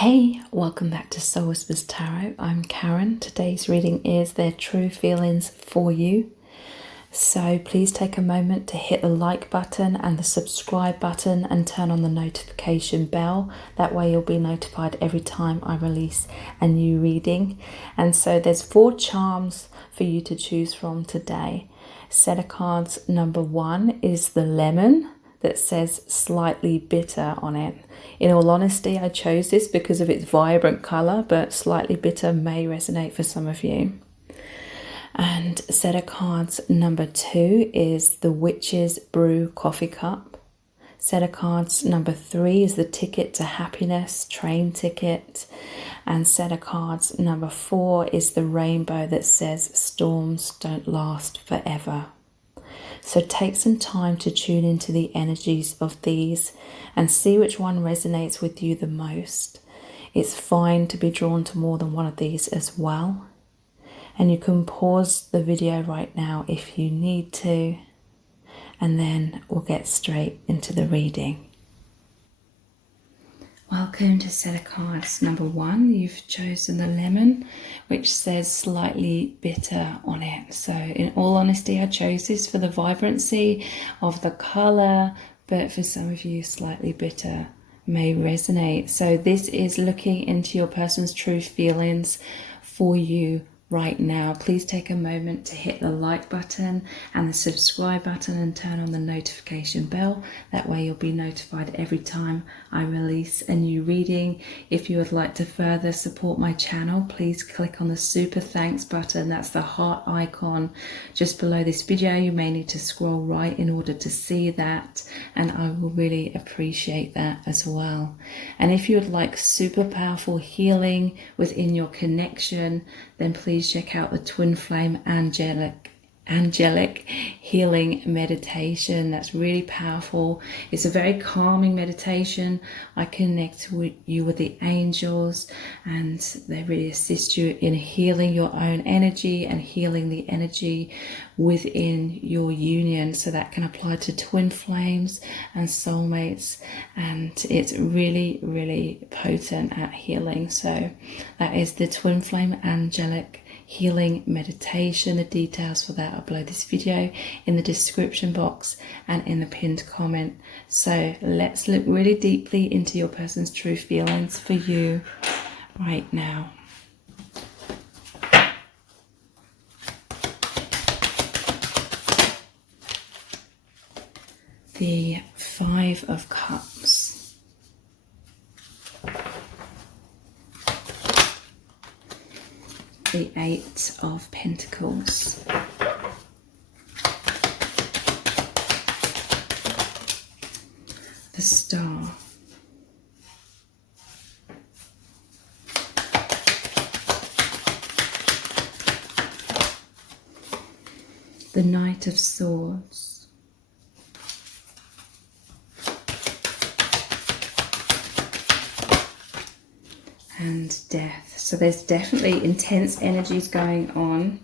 Hey, welcome back to Soul Whispers Tarot. I'm Karen. Today's reading is their true feelings for you. So please take a moment to hit the like button and the subscribe button and turn on the notification bell. That way you'll be notified every time I release a new reading. And so there's 4 charms for you to choose from today. Set of cards number 1 is the lemon that says slightly bitter on it. In all honesty, I chose this because of its vibrant colour, but slightly bitter may resonate for some of you. And set of cards number 2 is the Witch's Brew coffee cup. Set of cards number 3 is the ticket to happiness, train ticket. And set of cards number 4 is the rainbow that says storms don't last forever. So take some time to tune into the energies of these and see which one resonates with you the most. It's fine to be drawn to more than one of these as well. And you can pause the video right now if you need to, and then we'll get straight into the reading. Welcome to set of cards number 1. You've chosen the lemon, which says slightly bitter on it. So in all honesty, I chose this for the vibrancy of the colour, but for some of you, slightly bitter may resonate. So this is looking into your person's true feelings for you right now. Please take a moment to hit the like button and the subscribe button and turn on the notification bell. That way you'll be notified every time I release a new reading. If you would like to further support my channel, please click on the super thanks button. That's the heart icon just below this video. You may need to scroll right in order to see that, and I will really appreciate that as well. And if you would like super powerful healing within your connection, then please check out the Twin Flame Angelic Healing Meditation. That's really powerful. It's a very calming meditation. I connect with you with the angels, and they really assist you in healing your own energy and healing the energy within your union. So that can apply to twin flames and soulmates, and it's really, really potent at healing. So that is the Twin Flame Angelic Healing Meditation. The details for that are below this video in the description box and in the pinned comment. So let's look really deeply into your person's true feelings for you right now. The 5 of Cups. The 8 of Pentacles. The Star. The Knight of Swords. And Death. So there's definitely intense energies going on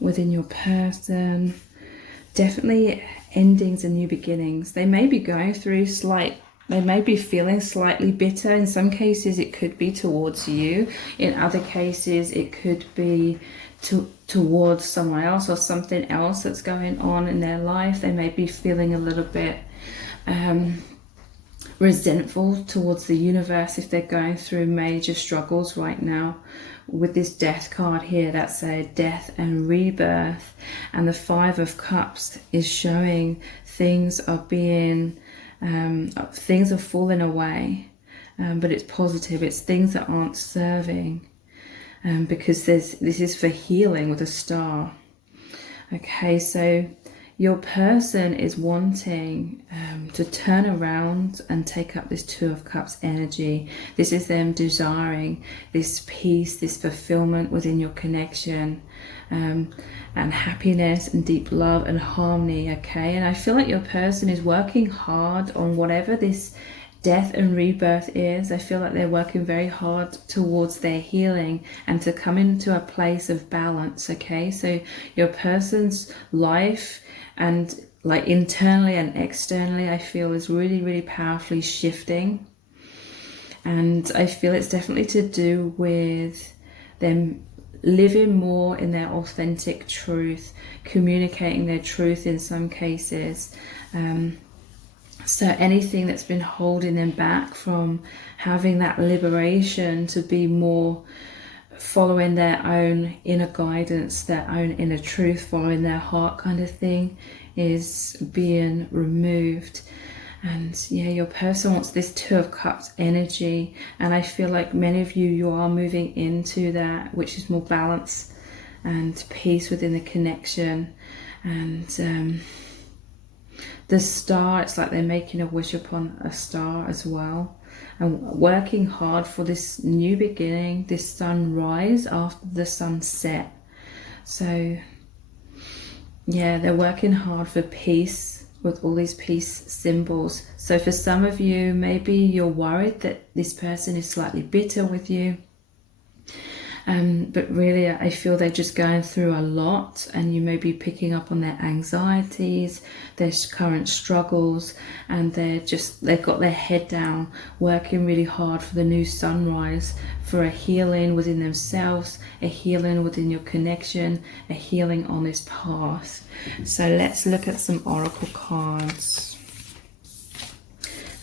within your person. Definitely endings and new beginnings. They may be going through they may be feeling slightly bitter. In some cases it could be towards you. In other cases it could be towards someone else or something else that's going on in their life. They may be feeling a little bit resentful towards the universe if they're going through major struggles right now. With this Death card here, that's a death and rebirth, and the 5 of Cups is showing things are being things are falling away, but it's positive. It's things that aren't serving, because this is for healing with a Star. Okay, so your person is wanting to turn around and take up this 2 of Cups energy. This is them desiring this peace, this fulfillment within your connection, and happiness and deep love and harmony. Okay, and I feel like your person is working hard on whatever this death and rebirth is. I feel like they're working very hard towards their healing and to come into a place of balance. Okay, so your person's life, and like internally and externally, I feel is really, really powerfully shifting. And I feel it's definitely to do with them living more in their authentic truth, communicating their truth in some cases. So anything that's been holding them back from having that liberation to be more following their own inner guidance, their own inner truth, following their heart kind of thing, is being removed. And yeah, your person wants this Two of Cups energy, and I feel like many of you are moving into that, which is more balance and peace within the connection. And the star, it's like they're making a wish upon a star as well, and working hard for this new beginning, this sunrise after the sunset. So yeah, they're working hard for peace with all these peace symbols. So for some of you, maybe you're worried that this person is slightly bitter with you. But really, I feel they're just going through a lot, and you may be picking up on their anxieties, their current struggles, and they've got their head down, working really hard for the new sunrise, for a healing within themselves, a healing within your connection, a healing on this path. So let's look at some oracle cards.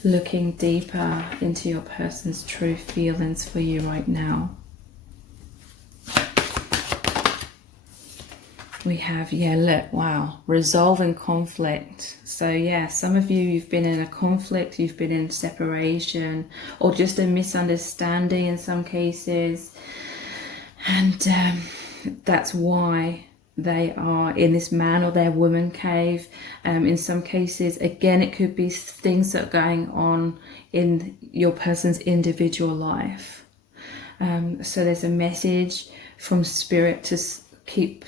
Looking deeper into your person's true feelings for you right now. We have, yeah, look, wow, resolving conflict. So yeah, some of you, you've been in a conflict, you've been in separation, or just a misunderstanding in some cases. And that's why they are in this man or their woman cave. In some cases, again, it could be things that are going on in your person's individual life. So there's a message from Spirit to keep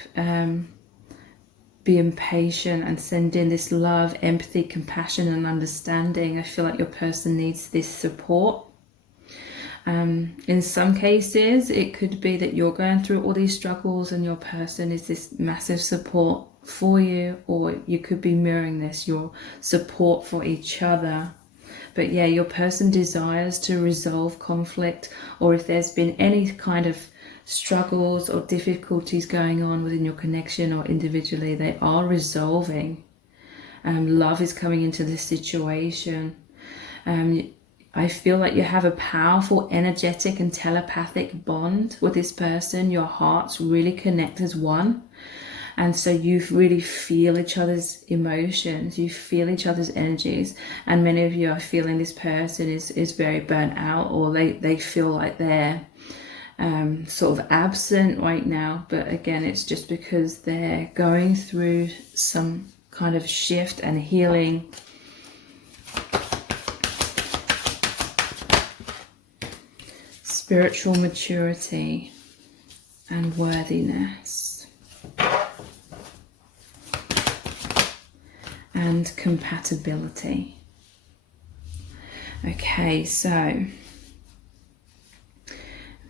being patient and send in this love, empathy, compassion and understanding. I feel like your person needs this support. In some cases, it could be that you're going through all these struggles and your person is this massive support for you, or you could be mirroring this, your support for each other. But yeah, your person desires to resolve conflict, or if there's been any kind of struggles or difficulties going on within your connection or individually, they are resolving. Love is coming into this situation. I feel like you have a powerful, energetic and telepathic bond with this person. Your hearts really connect as one. And so you really feel each other's emotions, you feel each other's energies. And many of you are feeling this person is very burnt out, or they feel like they're sort of absent right now. But again, it's just because they're going through some kind of shift and healing. Spiritual maturity and worthiness and compatibility. Okay, so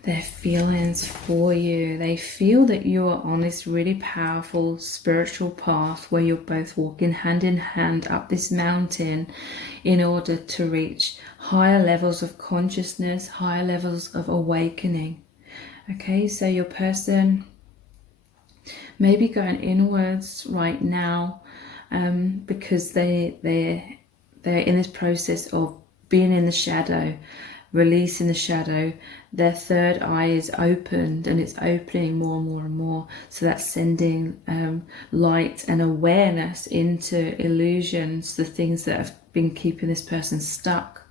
their feelings for you. They feel that you are on this really powerful spiritual path where you're both walking hand in hand up this mountain in order to reach higher levels of consciousness, higher levels of awakening. Okay, so your person may be going inwards right now because they're in this process of being in the shadow, releasing the shadow. Their third eye is opened, and it's opening more and more and more. So that's sending light and awareness into illusions, the things that have been keeping this person stuck.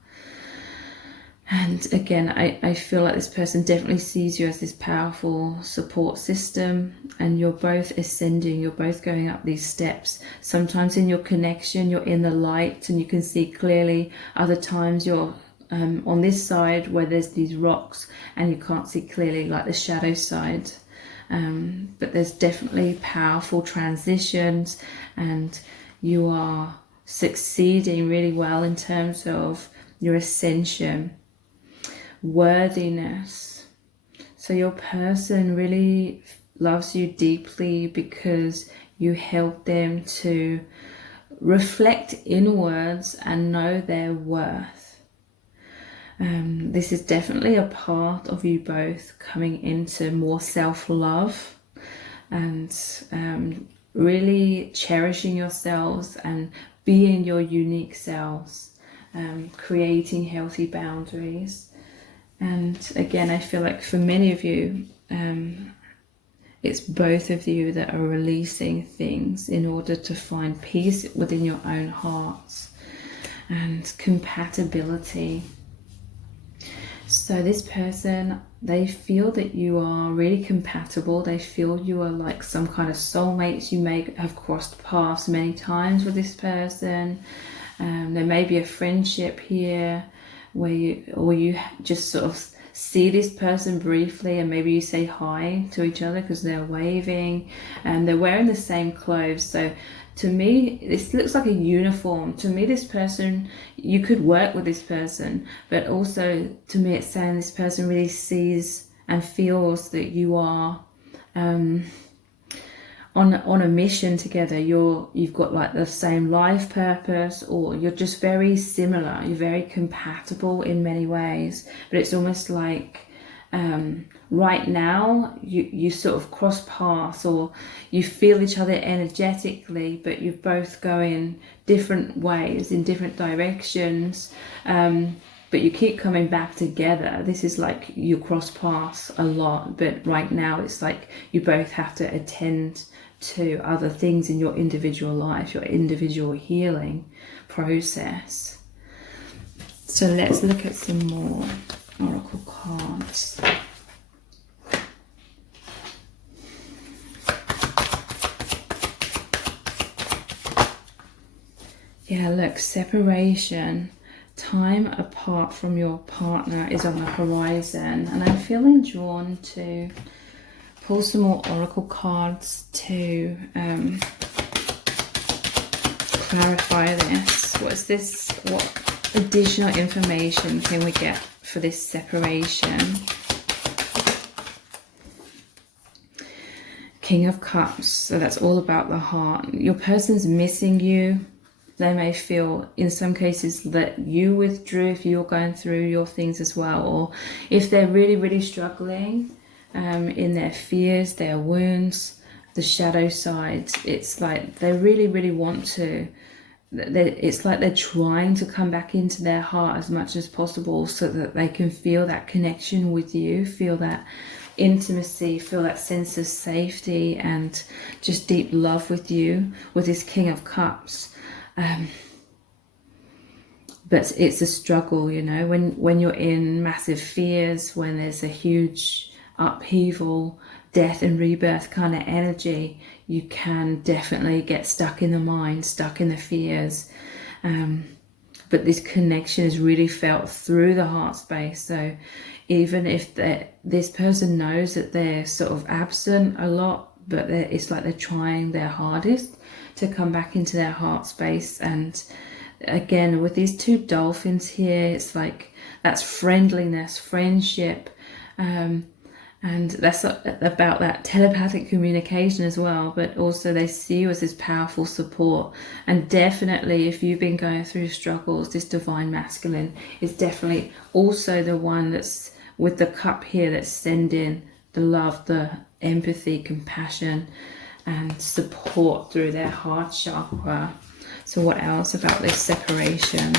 And again, I feel like this person definitely sees you as this powerful support system, and you're both ascending, you're both going up these steps. Sometimes in your connection, you're in the light and you can see clearly. Other times you're on this side where there's these rocks and you can't see clearly, like the shadow side. But there's definitely powerful transitions, and you are succeeding really well in terms of your ascension. Worthiness. So your person really loves you deeply because you help them to reflect inwards and know their worth. This is definitely a part of you both coming into more self-love and really cherishing yourselves and being your unique selves, creating healthy boundaries. And again, I feel like for many of you, it's both of you that are releasing things in order to find peace within your own hearts and compatibility. So this person, they feel that you are really compatible. They feel you are like some kind of soulmates. You may have crossed paths many times with this person. There may be a friendship here where you just sort of see this person briefly and maybe you say hi to each other because they're waving and they're wearing the same clothes. So to me, this looks like a uniform. To me, this person, you could work with this person, but also to me it's saying this person really sees and feels that you are on a mission together. You've got like the same life purpose, or you're just very similar. You're very compatible in many ways, but it's almost like right now you sort of cross paths, or you feel each other energetically, but you're both going different ways in different directions, but you keep coming back together. This is like you cross paths a lot, but right now it's like you both have to attend to other things in your individual life, your individual healing process. So let's look at some more oracle cards. Yeah, look, separation, time apart from your partner is on the horizon, and I'm feeling drawn to pull some more oracle cards to clarify this. What's this? What additional information can we get for this separation? King of Cups. So that's all about the heart. Your person's missing you. They may feel, in some cases, that you withdrew if you're going through your things as well. Or if they're really, really struggling in their fears, their wounds, the shadow side, it's like they really, really want to. It's like they're trying to come back into their heart as much as possible so that they can feel that connection with you, feel that intimacy, feel that sense of safety and just deep love with you, with this King of Cups. But it's a struggle, you know, when you're in massive fears, when there's a huge upheaval, death and rebirth kind of energy, you can definitely get stuck in the mind, stuck in the fears. But this connection is really felt through the heart space. So even if this person knows that they're sort of absent a lot, but it's like they're trying their hardest to come back into their heart space. And again, with these two dolphins here, it's like that's friendliness, friendship, and that's about that telepathic communication as well. But also they see you as this powerful support. And definitely if you've been going through struggles, this divine masculine is definitely also the one that's with the cup here, that's sending the love, the empathy, compassion and support through their heart chakra. So what else about this separation?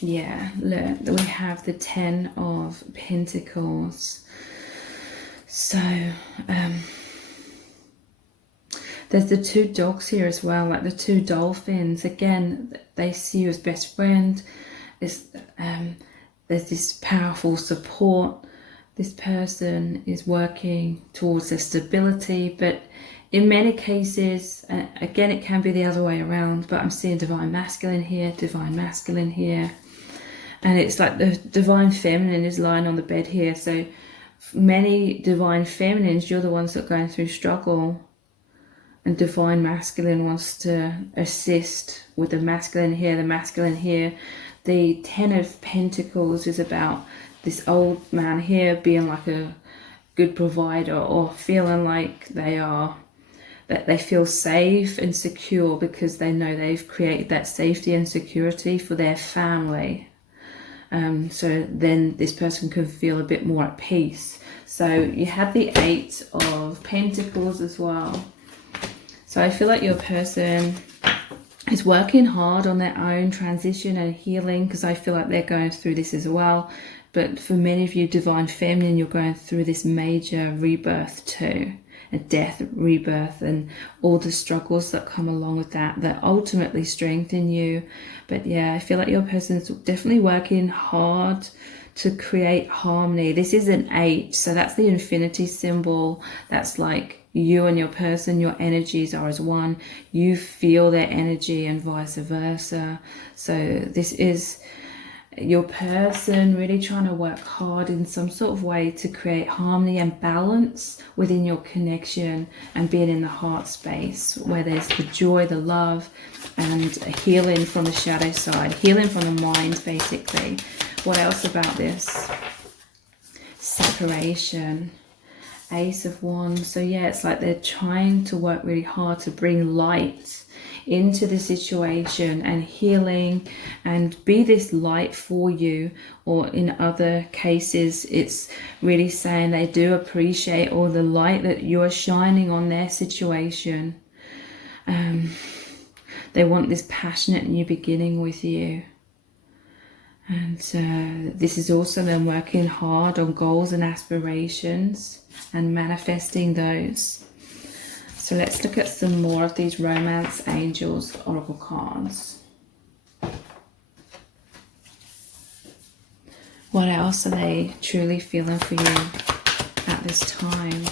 Yeah, look, we have the 10 of Pentacles. So there's the two dogs here as well, like the two dolphins. Again, they see you as best friend. There's this powerful support. This person is working towards their stability, but in many cases, again, it can be the other way around, but I'm seeing divine masculine here, divine masculine here. And it's like the divine feminine is lying on the bed here. So many divine feminines, you're the ones that are going through struggle. And divine masculine wants to assist with the masculine here, the masculine here. The 10 of Pentacles is about this old man here being like a good provider, or feeling like they that they feel safe and secure because they know they've created that safety and security for their family. So then this person can feel a bit more at peace. So you have the 8 of Pentacles as well. So I feel like your person is working hard on their own transition and healing, because I feel like they're going through this as well. But for many of you, Divine Feminine, you're going through this major rebirth too. A death, rebirth, and all the struggles that come along with that ultimately strengthen you. But yeah, I feel like your person's definitely working hard to create harmony. This is an 8, so that's the infinity symbol. That's like you and your person, your energies are as one. You feel their energy and vice versa. So this is your person really trying to work hard in some sort of way to create harmony and balance within your connection, and being in the heart space where there's the joy, the love, and a healing from the shadow side, healing from the mind basically. What else about this? Separation. Ace of Wands. So yeah, it's like they're trying to work really hard to bring light into the situation and healing and be this light for you. Or in other cases, it's really saying they do appreciate all the light that you're shining on their situation. They want this passionate new beginning with you. And this is also them working hard on goals and aspirations and manifesting those. So let's look at some more of these Romance Angels Oracle cards. What else are they truly feeling for you at this time?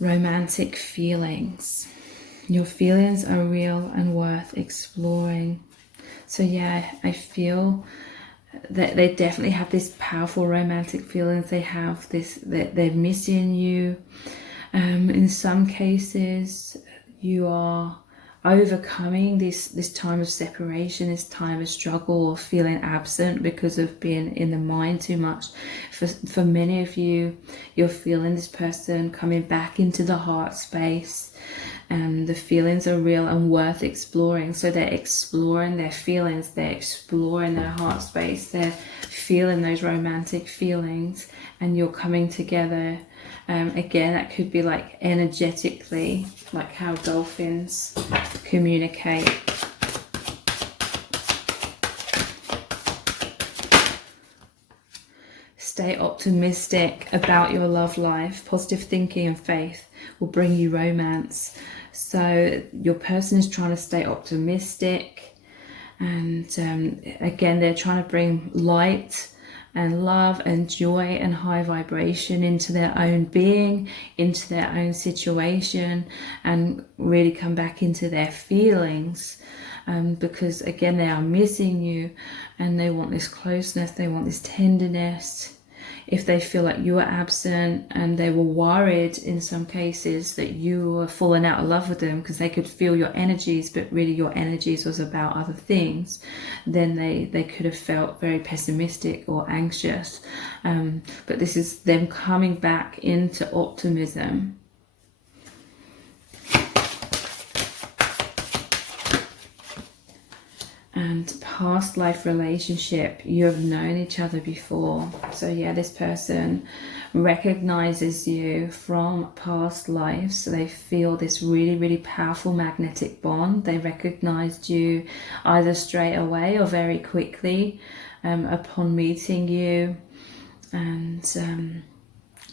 Romantic feelings. Your feelings are real and worth exploring. So yeah, I feel that they definitely have this powerful romantic feelings. They have this, that they're missing you. In some cases, you are overcoming this time of separation, this time of struggle or feeling absent because of being in the mind too much. For many of you, you're feeling this person coming back into the heart space, and the feelings are real and worth exploring. So they're exploring their feelings, they're exploring their heart space, they're feeling those romantic feelings, and you're coming together. Again, that could be like energetically, like how dolphins communicate. Stay optimistic about your love life. Positive thinking and faith will bring you romance. So your person is trying to stay optimistic, and again, they're trying to bring light and love and joy and high vibration into their own being, into their own situation, and really come back into their feelings, because again, they are missing you and they want this closeness, they want this tenderness. If they feel like you are absent and they were worried in some cases that you were falling out of love with them because they could feel your energies, but really your energies was about other things, then they could have felt very pessimistic or anxious. But this is them coming back into optimism. And past life relationship, you have known each other before. So yeah, this person recognizes you from past lives. So they feel this really, really powerful magnetic bond. They recognized you either straight away or very quickly upon meeting you. And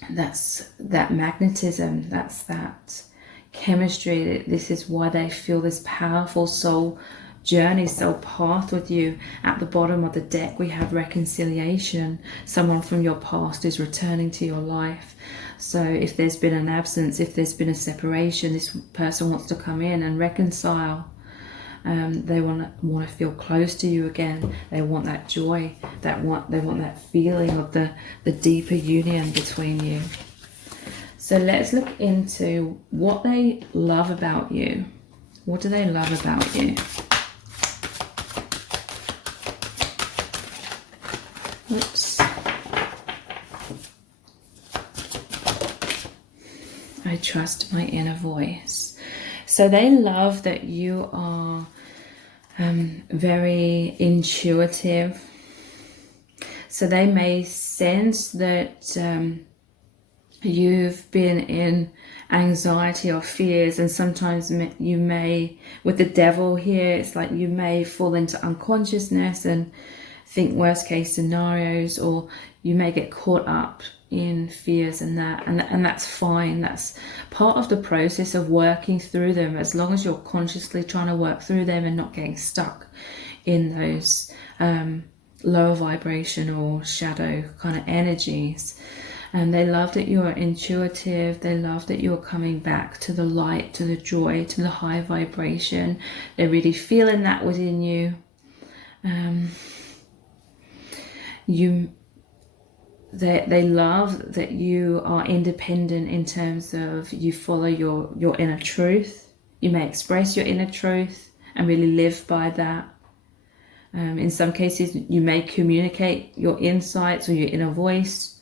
that's that magnetism, that's that chemistry. This is why they feel this powerful soul journey, soul path with you. At the bottom of the deck, we have reconciliation. Someone from your past is returning to your life. So if there's been an absence, if there's been a separation, this person wants to come in and reconcile. They want to feel close to you again. They want that joy. They want that feeling of the deeper union between you. So let's look into what they love about you. What do they love about you? Oops. I trust my inner voice. So they love that you are very intuitive. So they may sense that you've been in anxiety or fears, and sometimes you may, with the devil here, it's like you may fall into unconsciousness and think worst case scenarios, or you may get caught up in fears and that, and that's fine. That's part of the process of working through them, as long as you're consciously trying to work through them and not getting stuck in those lower vibrational shadow kind of energies. And they love that you're intuitive. They love that you're coming back to the light, to the joy, to the high vibration. They're really feeling that within you. They love that you are independent in terms of you follow your inner truth. You may express your inner truth and really live by that. In some cases, you may communicate your insights or your inner voice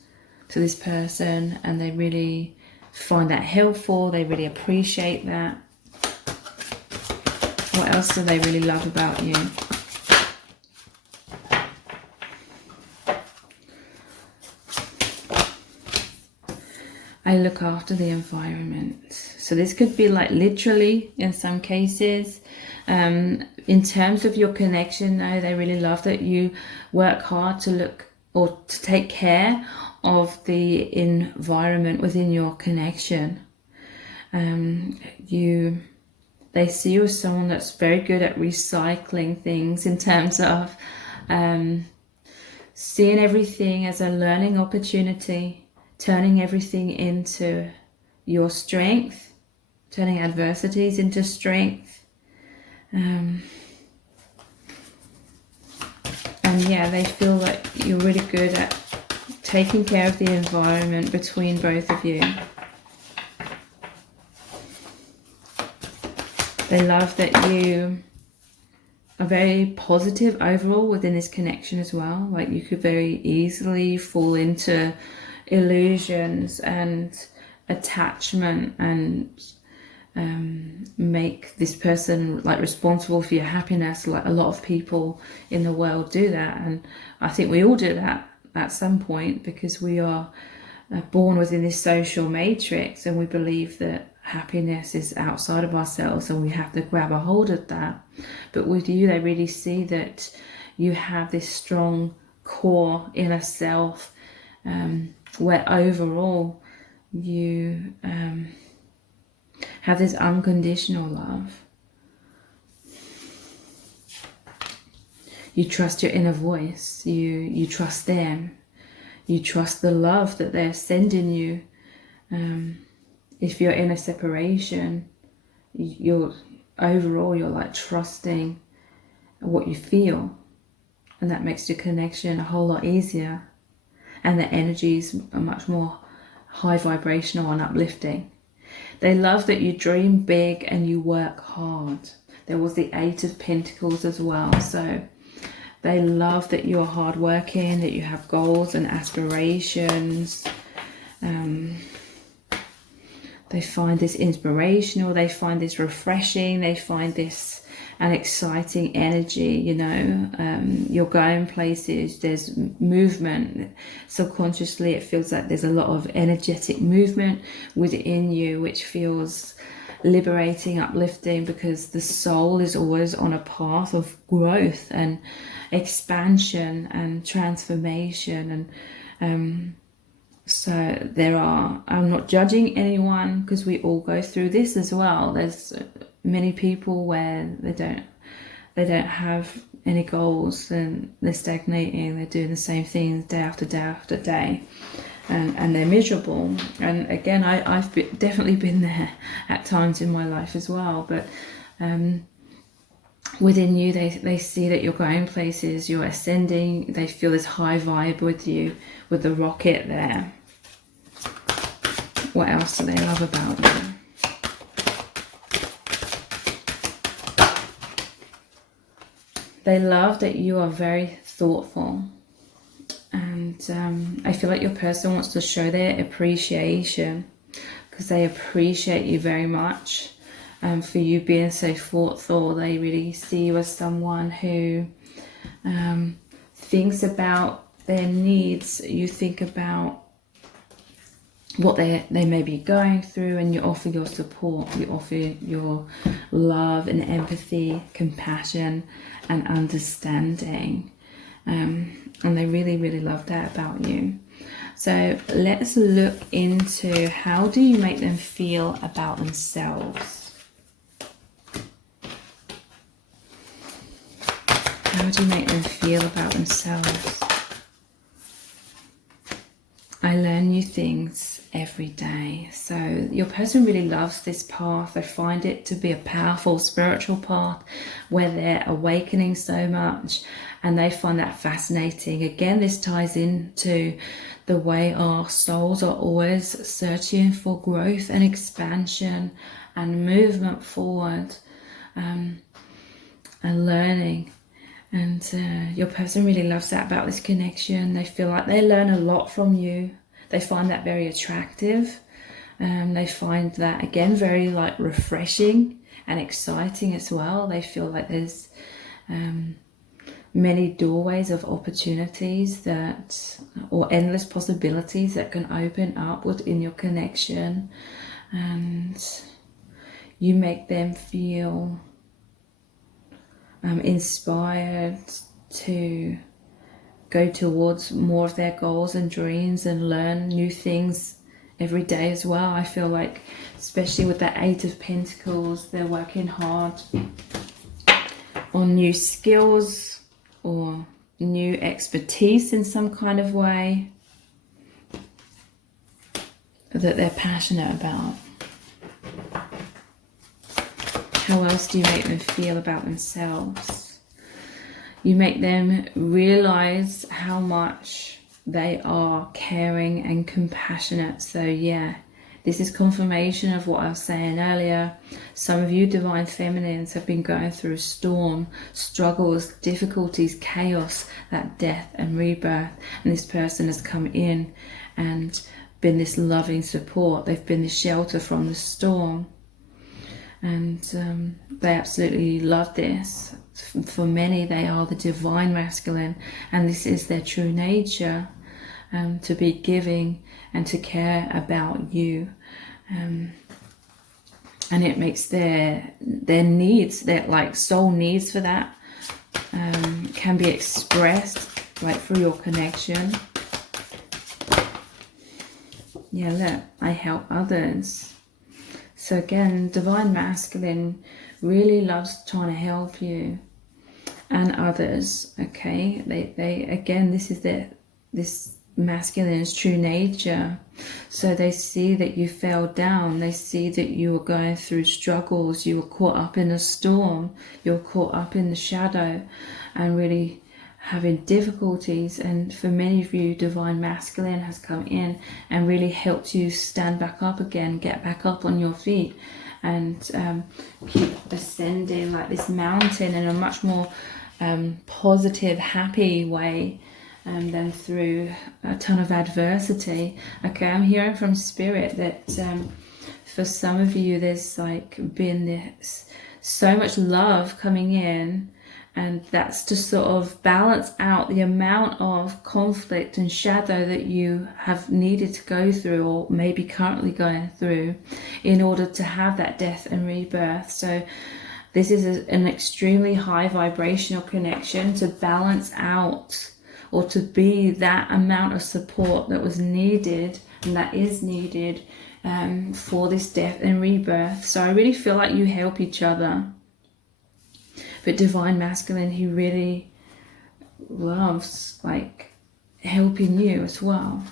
to this person, and they really find that helpful. They really appreciate that. What else do they really love about you? I look after the environment. So this could be like literally in some cases. In terms of your connection, though, they really love that you work hard to look or to take care of the environment within your connection. They see you as someone that's very good at recycling things, in terms of seeing everything as a learning opportunity, turning everything into your strength, turning adversities into strength. And yeah, they feel like you're really good at taking care of the environment between both of you. They love that you are very positive overall within this connection as well. Like you could very easily fall into illusions and attachment and make this person like responsible for your happiness. Like a lot of people in the world do that, and I think we all do that at some point, because we are born within this social matrix, and we believe that happiness is outside of ourselves and we have to grab a hold of that. But with you, they really see that you have this strong core inner self, where overall you have this unconditional love. You trust your inner voice. You trust them. You trust the love that they're sending you. If you're in a separation, you're like trusting what you feel, and that makes your connection a whole lot easier, and the energies are much more high vibrational and uplifting. They love that you dream big and you work hard. There was the 8 of Pentacles as well, so they love that you're hardworking, that you have goals and aspirations. They find this inspirational, they find this refreshing, they find this an exciting energy, you know. You're going places, there's movement. Subconsciously it feels like there's a lot of energetic movement within you, which feels liberating, uplifting, because the soul is always on a path of growth and expansion and transformation. And so I'm not judging anyone, because we all go through this as well. There's many people where they don't have any goals, and they're stagnating, they're doing the same things day after day after day, and they're miserable. And again, I've definitely been there at times in my life as well. But within you, they see that you're going places, you're ascending, they feel this high vibe with you, with the rocket there. What else do they love about you? They love that you are very thoughtful, and I feel like your person wants to show their appreciation, because they appreciate you very much for you being so thoughtful. They really see you as someone who thinks about their needs. You think about what they may be going through, and you offer your support, you offer your love and empathy, compassion and understanding, and they really love that about you. So let's look into, how do you make them feel about themselves? How do you make them feel about themselves? I learn new things every day. So your person really loves this path. They find it to be a powerful spiritual path where they're awakening so much, and they find that fascinating. Again, this ties into the way our souls are always searching for growth and expansion and movement forward, and learning. And your person really loves that about this connection. They feel like they learn a lot from you. They find that very attractive. They find that, again, very like refreshing and exciting as well. They feel like there's many doorways of opportunities or endless possibilities that can open up within your connection. And you make them feel inspired to go towards more of their goals and dreams and learn new things every day as well. I feel like, especially with that 8 of Pentacles, they're working hard on new skills or new expertise in some kind of way that they're passionate about. How else do you make them feel about themselves? You make them realize how much they are caring and compassionate. So yeah, this is confirmation of what I was saying earlier. Some of you divine feminines have been going through a storm, struggles, difficulties, chaos, that death and rebirth. And this person has come in and been this loving support. They've been the shelter from the storm. And they absolutely love this. For many, they are the divine masculine, and this is their true nature, to be giving and to care about you. And it makes their needs, their like soul needs for that, can be expressed like through your connection. Yeah, look, I help others. So again, divine masculine really loves trying to help you and others. Okay, they again, this is this masculine's true nature. So they see that you fell down. They see that you were going through struggles. You were caught up in a storm. You were caught up in the shadow, and really having difficulties. And for many of you, divine masculine has come in and really helped you stand back up again, get back up on your feet, and keep ascending like this mountain in a much more positive, happy way than through a ton of adversity. Okay, I'm hearing from spirit that for some of you, there's like been this so much love coming in, and that's to sort of balance out the amount of conflict and shadow that you have needed to go through, or maybe currently going through, in order to have that death and rebirth. So this is an extremely high vibrational connection to balance out, or to be that amount of support that was needed and that is needed for this death and rebirth. So I really feel like you help each other. But divine masculine, he really loves like helping you as well.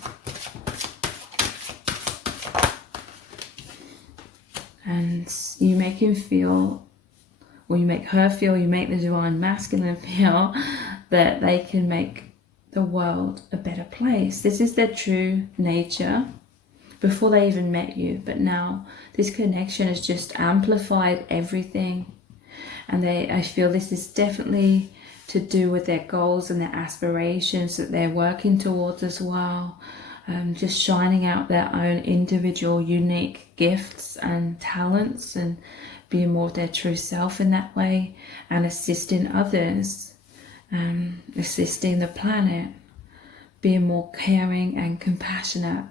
And you make him feel, or you make her feel, you make the divine masculine feel that they can make the world a better place. This is their true nature before they even met you. But now this connection has just amplified everything. And I feel this is definitely to do with their goals and their aspirations that they're working towards as well. just shining out their own individual unique gifts and talents and being more of their true self in that way, and assisting others, assisting the planet, being more caring and compassionate.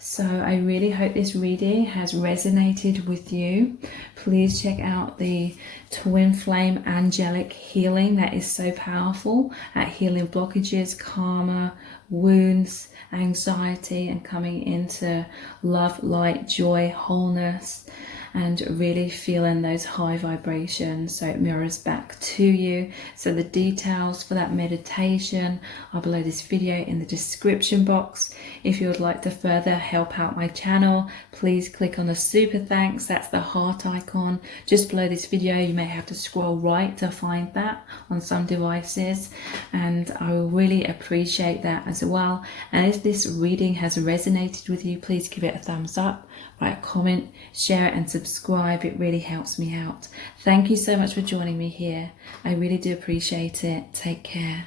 So I really hope this reading has resonated with you. Please check out the Twin Flame Angelic Healing. That is so powerful at healing blockages, karma, wounds, anxiety, and coming into love, light, joy, wholeness, and really feeling those high vibrations so it mirrors back to you. So the details for that meditation are below this video in the description box. If you would like to further help out my channel, please click on the super thanks. That's the heart icon just below this video. You may have to scroll right to find that on some devices, and I will really appreciate that as well. And if this reading has resonated with you, please give it a thumbs up, write a comment, share it and subscribe. It really helps me out. Thank you so much for joining me here. I really do appreciate it. Take care.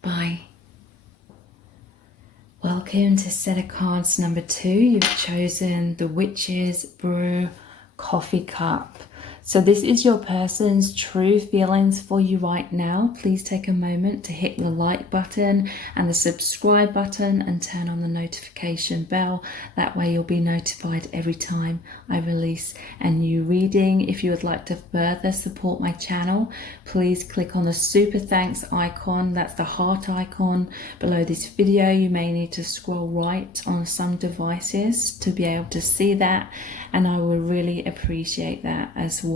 Bye. Welcome to set of cards number 2. You've chosen the Witch's Brew Coffee Cup. So this is your person's true feelings for you right now. Please take a moment to hit the like button and the subscribe button and turn on the notification bell. That way you'll be notified every time I release a new reading. If you would like to further support my channel, please click on the super thanks icon. That's the heart icon below this video. You may need to scroll right on some devices to be able to see that, and I will really appreciate that as well.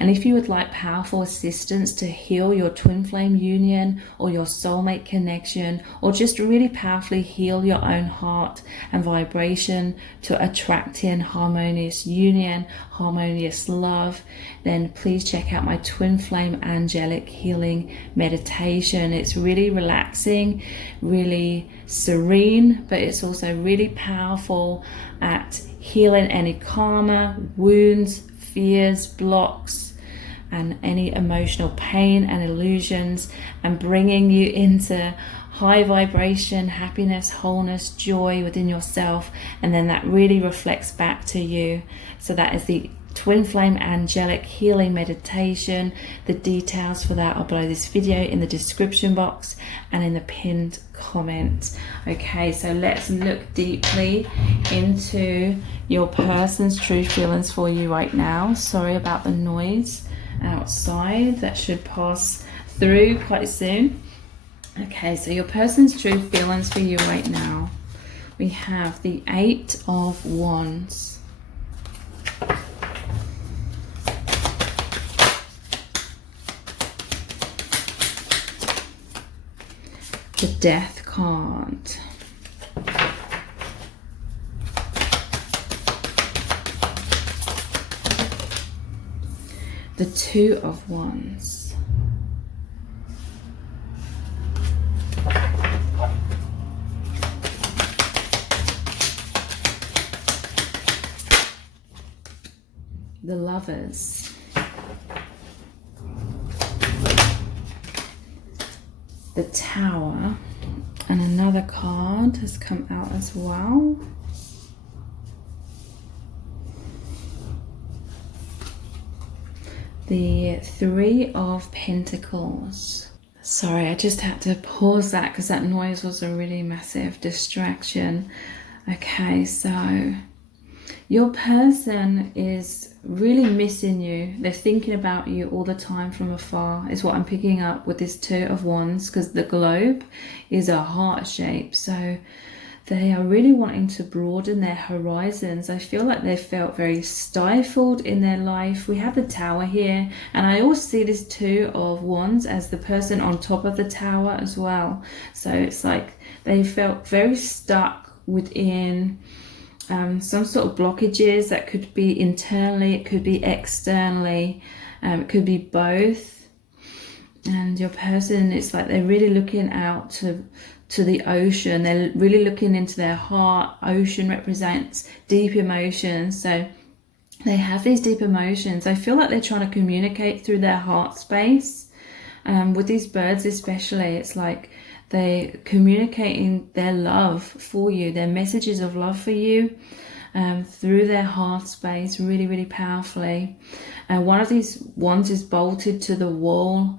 And if you would like powerful assistance to heal your twin flame union or your soulmate connection, or just really powerfully heal your own heart and vibration to attract in harmonious union, harmonious love, then please check out my Twin Flame Angelic Healing Meditation. It's really relaxing, really serene, but it's also really powerful at healing any karma, wounds, fears, blocks, and any emotional pain and illusions, and bringing you into high vibration, happiness, wholeness, joy within yourself, and then that really reflects back to you. So that is the Twin Flame Angelic Healing Meditation. The details for that are below this video in the description box and in the pinned comment. Okay, so let's look deeply into your person's true feelings for you right now. Sorry about the noise outside. That should pass through quite soon. Okay, so your person's true feelings for you right now. We have the 8 of Wands. The Death card. The 2 of Wands. The Lovers. The Tower, and another card has come out as well. The 3 of Pentacles. Sorry, I just had to pause that because that noise was a really massive distraction. Okay, so your person is really missing you. They're thinking about you all the time from afar, is what I'm picking up with this 2 of Wands, because the globe is a heart shape. So they are really wanting to broaden their horizons. I feel like they felt very stifled in their life. We have the Tower here, and I always see this 2 of Wands as the person on top of the tower as well. So it's like they felt very stuck within some sort of blockages. That could be internally, it could be externally, it could be both. And your person, it's like they're really looking out to the ocean. They're really looking into their heart. Ocean represents deep emotions, so they have these deep emotions. I feel like they're trying to communicate through their heart space. With these birds especially, it's like They're communicating their love for you, their messages of love for you, through their heart space, really, really powerfully. And one of these wands is bolted to the wall,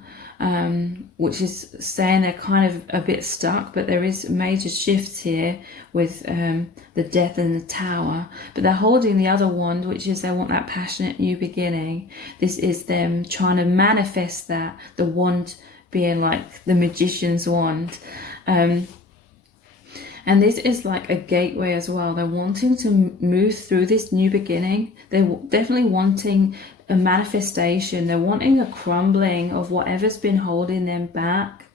which is saying they're kind of a bit stuck, but there is major shifts here with the death and the tower. But they're holding the other wand, which is they want that passionate new beginning. This is them trying to manifest that, the wand being like the magician's wand. And this is like a gateway as well. They're wanting to move through this new beginning. They're definitely wanting a manifestation. They're wanting a crumbling of whatever's been holding them back.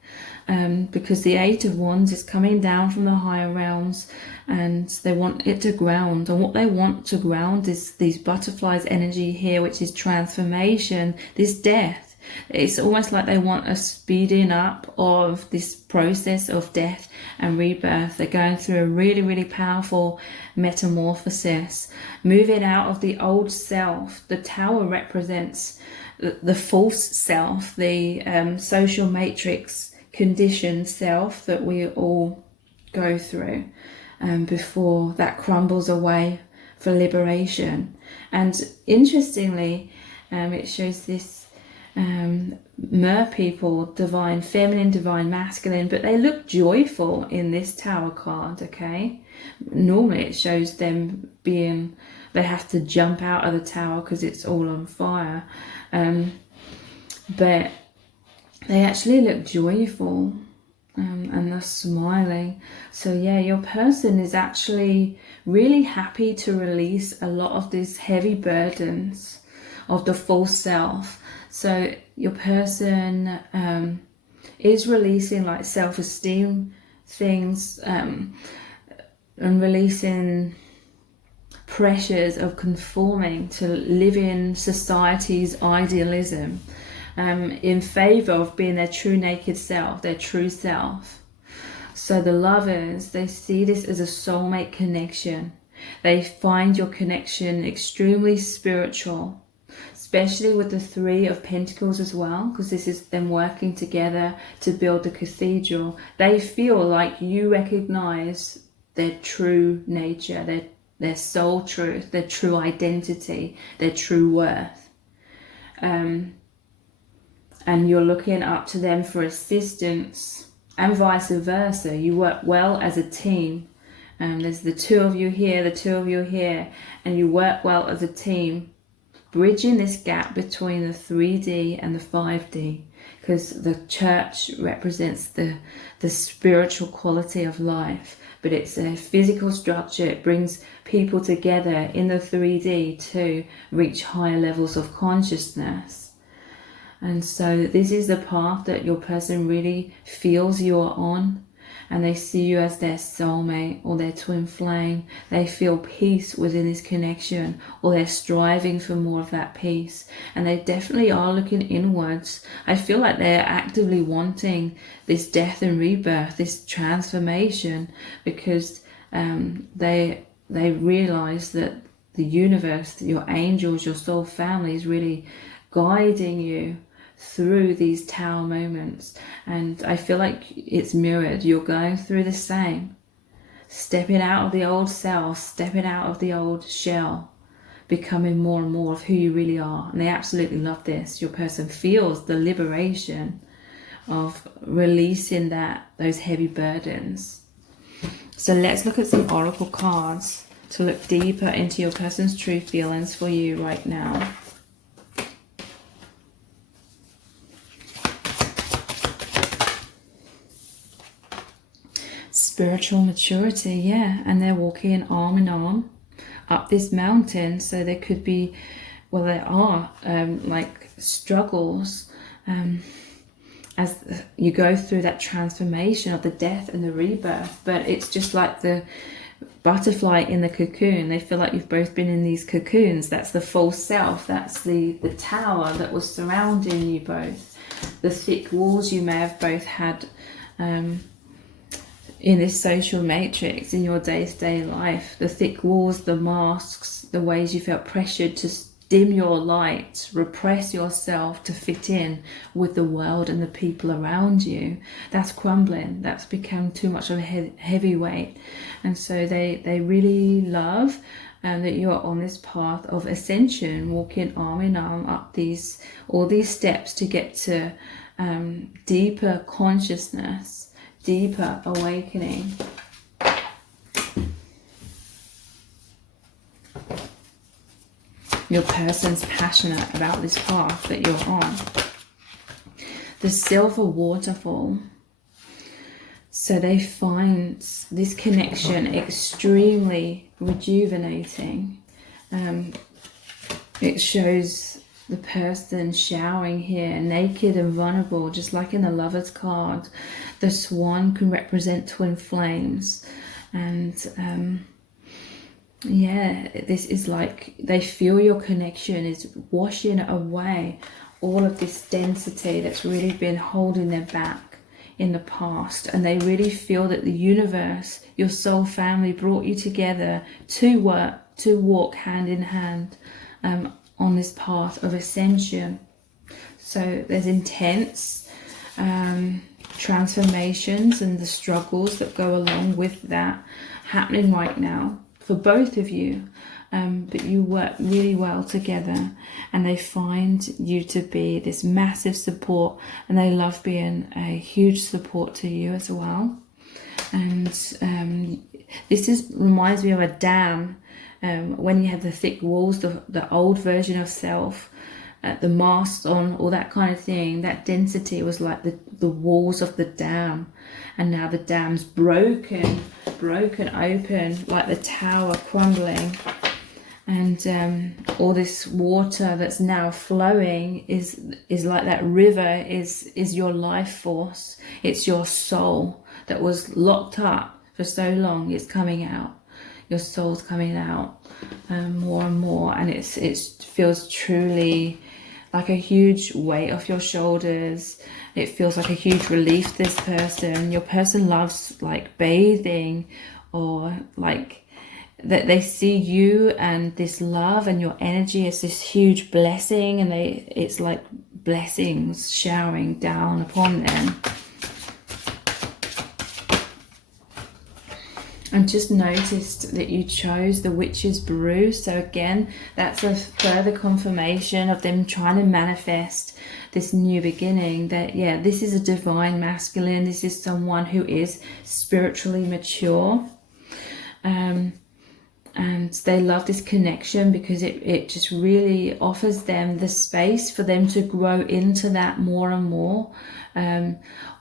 Because the Eight of Wands is coming down from the higher realms, and they want it to ground. And what they want to ground is these butterflies energy here, which is transformation, this death. It's almost like they want a speeding up of this process of death and rebirth. They're going through a really, really powerful metamorphosis, moving out of the old self. The tower represents the false self, the social matrix conditioned self that we all go through before that crumbles away for liberation. And interestingly, it shows this mer people, divine feminine, divine masculine, but they look joyful in this tower card. Okay, normally it shows them being, they have to jump out of the tower because it's all on fire, but they actually look joyful, and they're smiling. So yeah, your person is actually really happy to release a lot of these heavy burdens of the false self. So your person is releasing like self-esteem things, and releasing pressures of conforming to live in society's idealism, in favor of being their true naked self, their true self. So the lovers, they see this as a soulmate connection. They find your connection extremely spiritual, especially with the Three of Pentacles as well, because this is them working together to build the cathedral. They feel like you recognize their true nature, their soul truth, their true identity, their true worth. And you're looking up to them for assistance, and vice versa. You work well as a team. There's the two of you here, the two of you here, and you work well as a team, bridging this gap between the 3D and the 5D, because the church represents the spiritual quality of life, but it's a physical structure. It brings people together in the 3D to reach higher levels of consciousness. And so this is the path that your person really feels you are on, and they see you as their soulmate or their twin flame. They feel peace within this connection, or they're striving for more of that peace, and they definitely are looking inwards. I feel like they're actively wanting this death and rebirth, this transformation, because they realize that the universe, your angels, your soul family is really guiding you through these tower moments. And I feel like it's mirrored. You're going through the same, stepping out of the old self, stepping out of the old shell, becoming more and more of who you really are. And they absolutely love this. Your person feels the liberation of releasing those heavy burdens. So let's look at some oracle cards to look deeper into your person's true feelings for you right now. Spiritual maturity, yeah, and they're walking arm in arm up this mountain. So there could be, well, there are like struggles as you go through that transformation of the death and the rebirth, but it's just like the butterfly in the cocoon. They feel like you've both been in these cocoons. That's the false self, that's the tower that was surrounding you both, the thick walls you may have both had in this social matrix in your day-to-day life, the thick walls, the masks, the ways you felt pressured dim your light, repress yourself to fit in with the world and the people around you, that's crumbling. That's become too much of a heavy weight. And so they really love that you're on this path of ascension, walking arm in arm up all these steps to get to deeper consciousness, deeper awakening. Your person's passionate about this path that you're on. The silver waterfall. So they find this connection extremely rejuvenating. It shows the person showering here, naked and vulnerable, just like in the Lover's card. The swan can represent twin flames. And yeah, this is like they feel your connection is washing away all of this density that's really been holding them back in the past. And they really feel that the universe, your soul family, brought you together to walk hand in hand on this path of ascension. So there's intense transformations and the struggles that go along with that happening right now for both of you, but you work really well together, and they find you to be this massive support, and they love being a huge support to you as well. And this reminds me of a dam. When you have the thick walls, the old version of self, the masts on, all that kind of thing, that density was like the walls of the dam. And now the dam's broken open, like the tower crumbling. And all this water that's now flowing is like that river is your life force. It's your soul that was locked up for so long. It's coming out. Your soul's coming out more and more, and it feels truly like a huge weight off your shoulders. It feels like a huge relief to this person. Your person loves like bathing, or like that they see you and this love and your energy as this huge blessing, and it's like blessings showering down upon them. And just noticed that you chose the Witch's Brew. So again, that's a further confirmation of them trying to manifest this new beginning. That, yeah, this is a divine masculine. This is someone who is spiritually mature. And they love this connection because it just really offers them the space for them to grow into that more and more.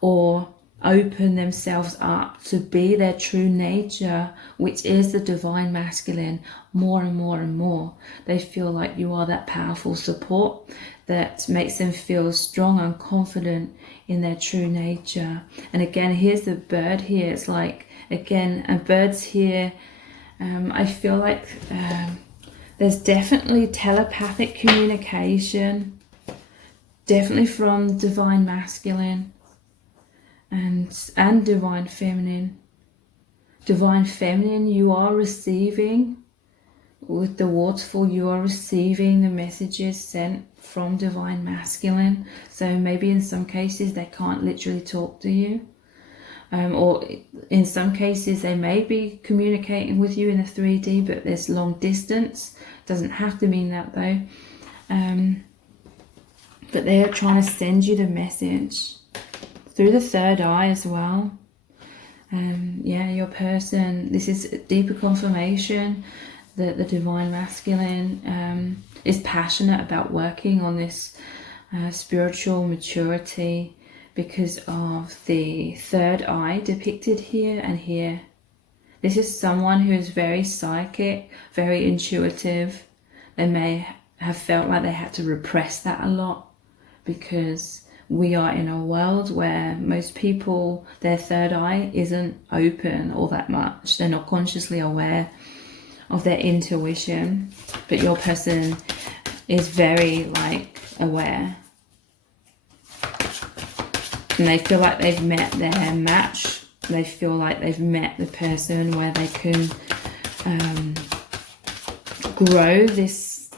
Or open themselves up to be their true nature, which is the divine masculine, more and more and more. They feel like you are that powerful support that makes them feel strong and confident in their true nature. And again, here's the bird here. It's like, again, a bird's here. I feel like there's definitely telepathic communication, definitely from divine masculine. And divine feminine. Divine feminine, you are receiving, with the waterfall, you are receiving the messages sent from divine masculine. So maybe in some cases they can't literally talk to you. Or in some cases they may be communicating with you in the 3D, but there's long distance. Doesn't have to mean that though. But they're trying to send you the message through the third eye as well. Yeah, your person, this is a deeper confirmation that the divine masculine is passionate about working on this spiritual maturity because of the third eye depicted here and here. This is someone who is very psychic, very intuitive. They may have felt like they had to repress that a lot because we are in a world where most people, their third eye isn't open all that much. They're not consciously aware of their intuition, but your person is very like aware. And they feel like they've met their match. They feel like they've met the person where they can grow this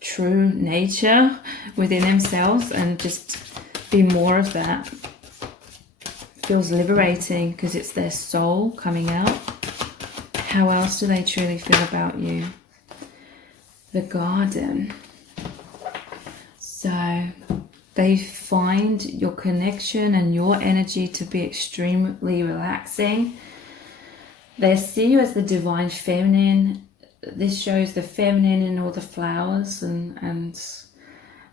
true nature within themselves and just be more of that. Feels liberating because it's their soul coming out. How else do they truly feel about you? The Garden. So they find your connection and your energy to be extremely relaxing. They see you as the divine feminine. This shows the feminine in all the flowers, and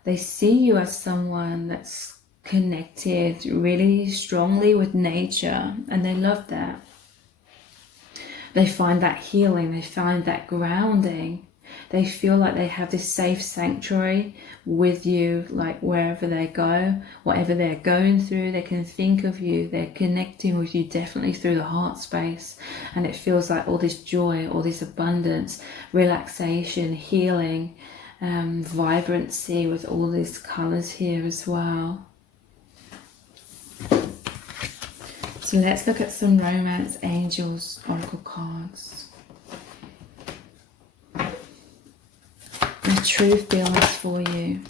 they see you as someone that's connected really strongly with nature, and they love that. They find that healing, they find that grounding. They feel like they have this safe sanctuary with you, like wherever they go, whatever they're going through, they can think of you, they're connecting with you definitely through the heart space. And it feels like all this joy, all this abundance, relaxation, healing, vibrancy with all these colors here as well. So let's look at some Romance Angels Oracle cards. The true feelings for you.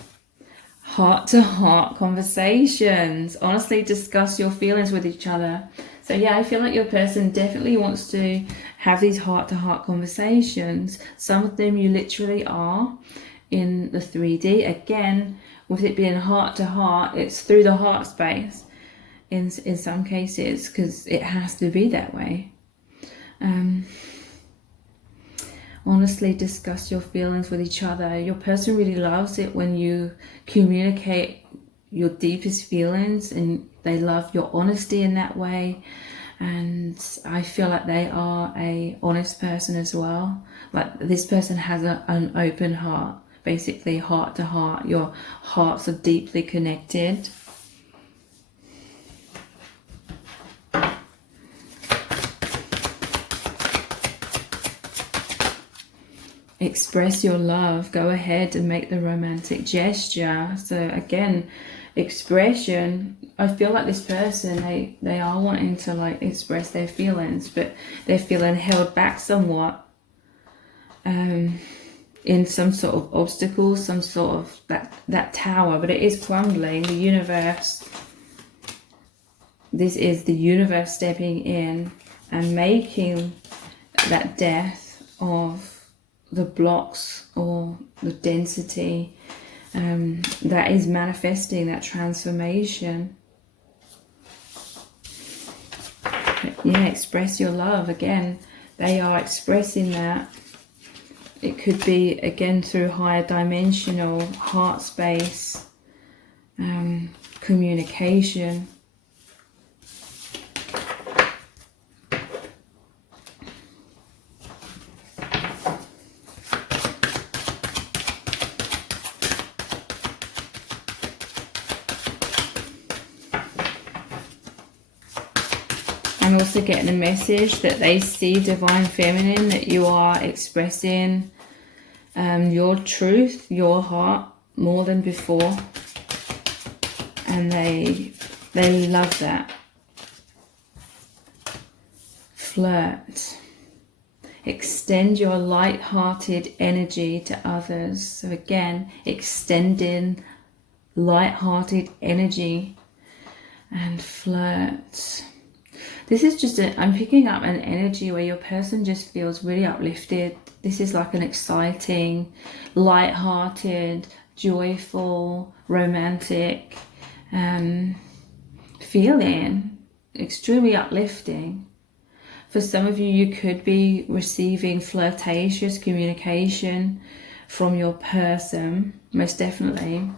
Heart-to-heart conversations. Honestly, discuss your feelings with each other. So yeah, I feel like your person definitely wants to have these heart-to-heart conversations. Some of them you literally are in the 3D. Again, with it being heart-to-heart, it's through the heart space in some cases, because it has to be that way. Honestly, discuss your feelings with each other. Your person really loves it when you communicate your deepest feelings, and they love your honesty in that way. And I feel like they are a honest person as well. Like this person has an open heart, basically heart to heart. Your hearts are deeply connected. Express your love. Go ahead and make the romantic gesture. So again, expression. I feel like this person, they are wanting to like express their feelings, but they're feeling held back somewhat in some sort of obstacle, some sort of that tower, but it is crumbling. The universe, this is the universe stepping in and making that death of the blocks or the density that is manifesting that transformation. Yeah, express your love. Again, they are expressing that. It could be again through higher dimensional heart space communication. I'm also getting a message that they see divine feminine, that you are expressing your truth, your heart more than before, and they love that. Flirt. Extend your light-hearted energy to others. So again, extending light-hearted energy and flirt. This is just I'm picking up an energy where your person just feels really uplifted. This is like an exciting, light-hearted, joyful, romantic feeling. Extremely uplifting. For some of you, you could be receiving flirtatious communication from your person, most definitely.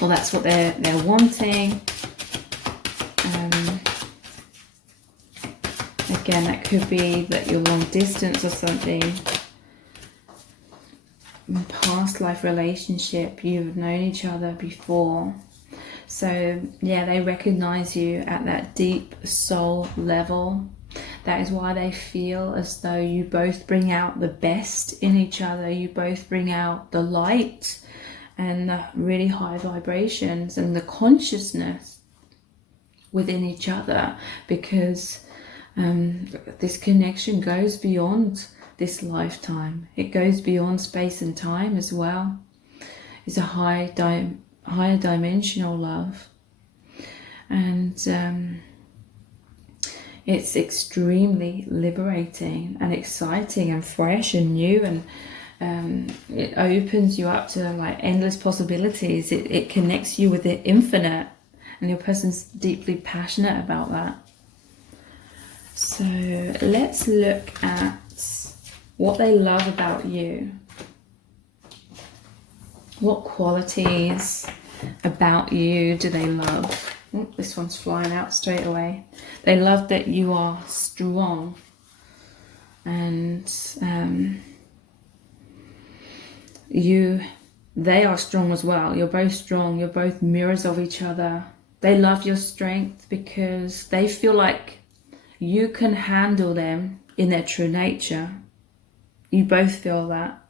Well, that's what they're wanting. Again, that could be that you're long distance or something. In past life relationship, you've known each other before. So yeah, they recognize you at that deep soul level. That is why they feel as though you both bring out the best in each other. You both bring out the light and the really high vibrations and the consciousness within each other, because this connection goes beyond this lifetime. It goes beyond space and time as well. It's a higher dimensional love. And it's extremely liberating and exciting and fresh and new, and it opens you up to like endless possibilities. It connects you with the infinite, and your person's deeply passionate about that. So let's look at what they love about you. What qualities about you do they love? Oh, this one's flying out straight away. They love that you are strong, and they are strong as well. You're both strong. You're both mirrors of each other. They love your strength because they feel like you can handle them in their true nature. You both feel that.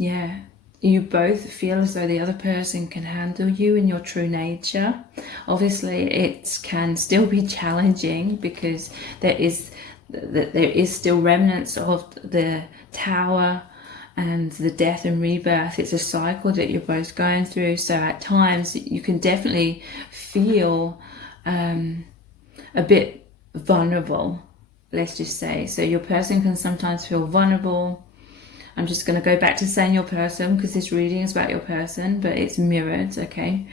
Yeah, you both feel as though the other person can handle you in your true nature. Obviously, it can still be challenging because there is still remnants of the tower and the death and rebirth. It's a cycle that you're both going through. So at times you can definitely feel a bit vulnerable, let's just say. So your person can sometimes feel vulnerable. I'm just going to go back to saying your person because this reading is about your person, but it's mirrored, okay?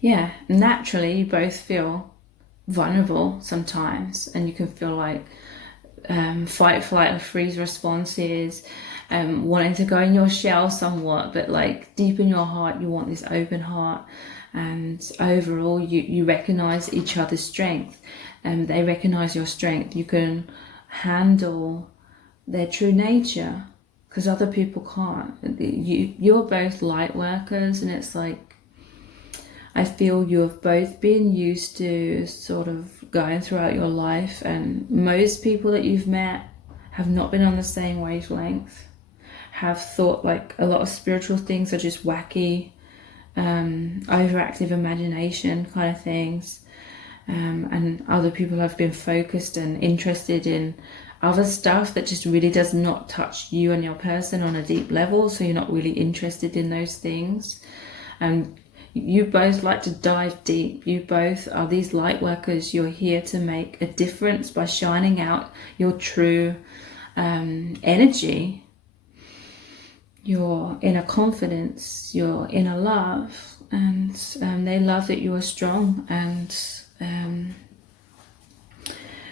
Yeah, naturally you both feel vulnerable sometimes, and you can feel like fight, flight, or freeze responses, wanting to go in your shell somewhat, but like deep in your heart you want this open heart. And overall you recognize each other's strength, and they recognize your strength. You can handle their true nature because other people can't. You're both light workers, and it's like I feel you have both been used to sort of going throughout your life, and most people that you've met have not been on the same wavelength, have thought like a lot of spiritual things are just wacky, overactive imagination kind of things, and other people have been focused and interested in other stuff that just really does not touch you and your person on a deep level, so you're not really interested in those things. You both like to dive deep. You both are these light workers. You're here to make a difference by shining out your true energy, your inner confidence, your inner love, and they love that you are strong, and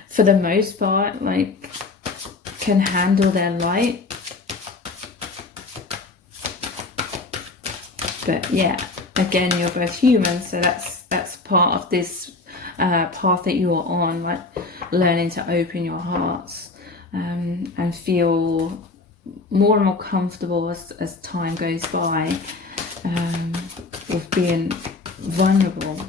for the most part, like, can handle their light. But yeah, again, you're both human, so that's part of this path that you are on, like learning to open your hearts and feel more and more comfortable as time goes by with being vulnerable.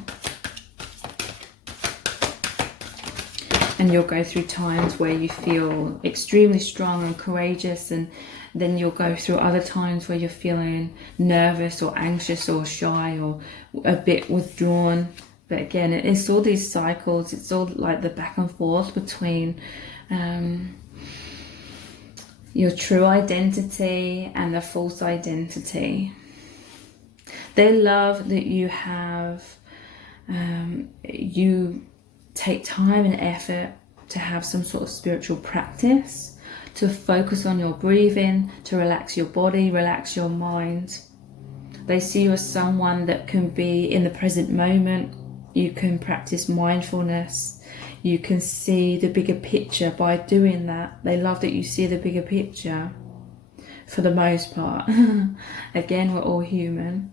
And you'll go through times where you feel extremely strong and courageous, and then you'll go through other times where you're feeling nervous or anxious or shy or a bit withdrawn. But again, it's all these cycles. It's all like the back and forth between your true identity and the false identity. They love that you have, you take time and effort to have some sort of spiritual practice, to focus on your breathing, to relax your body, relax your mind. They see you as someone that can be in the present moment. You can practice mindfulness. You can see the bigger picture by doing that. They love that you see the bigger picture for the most part. Again, we're all human,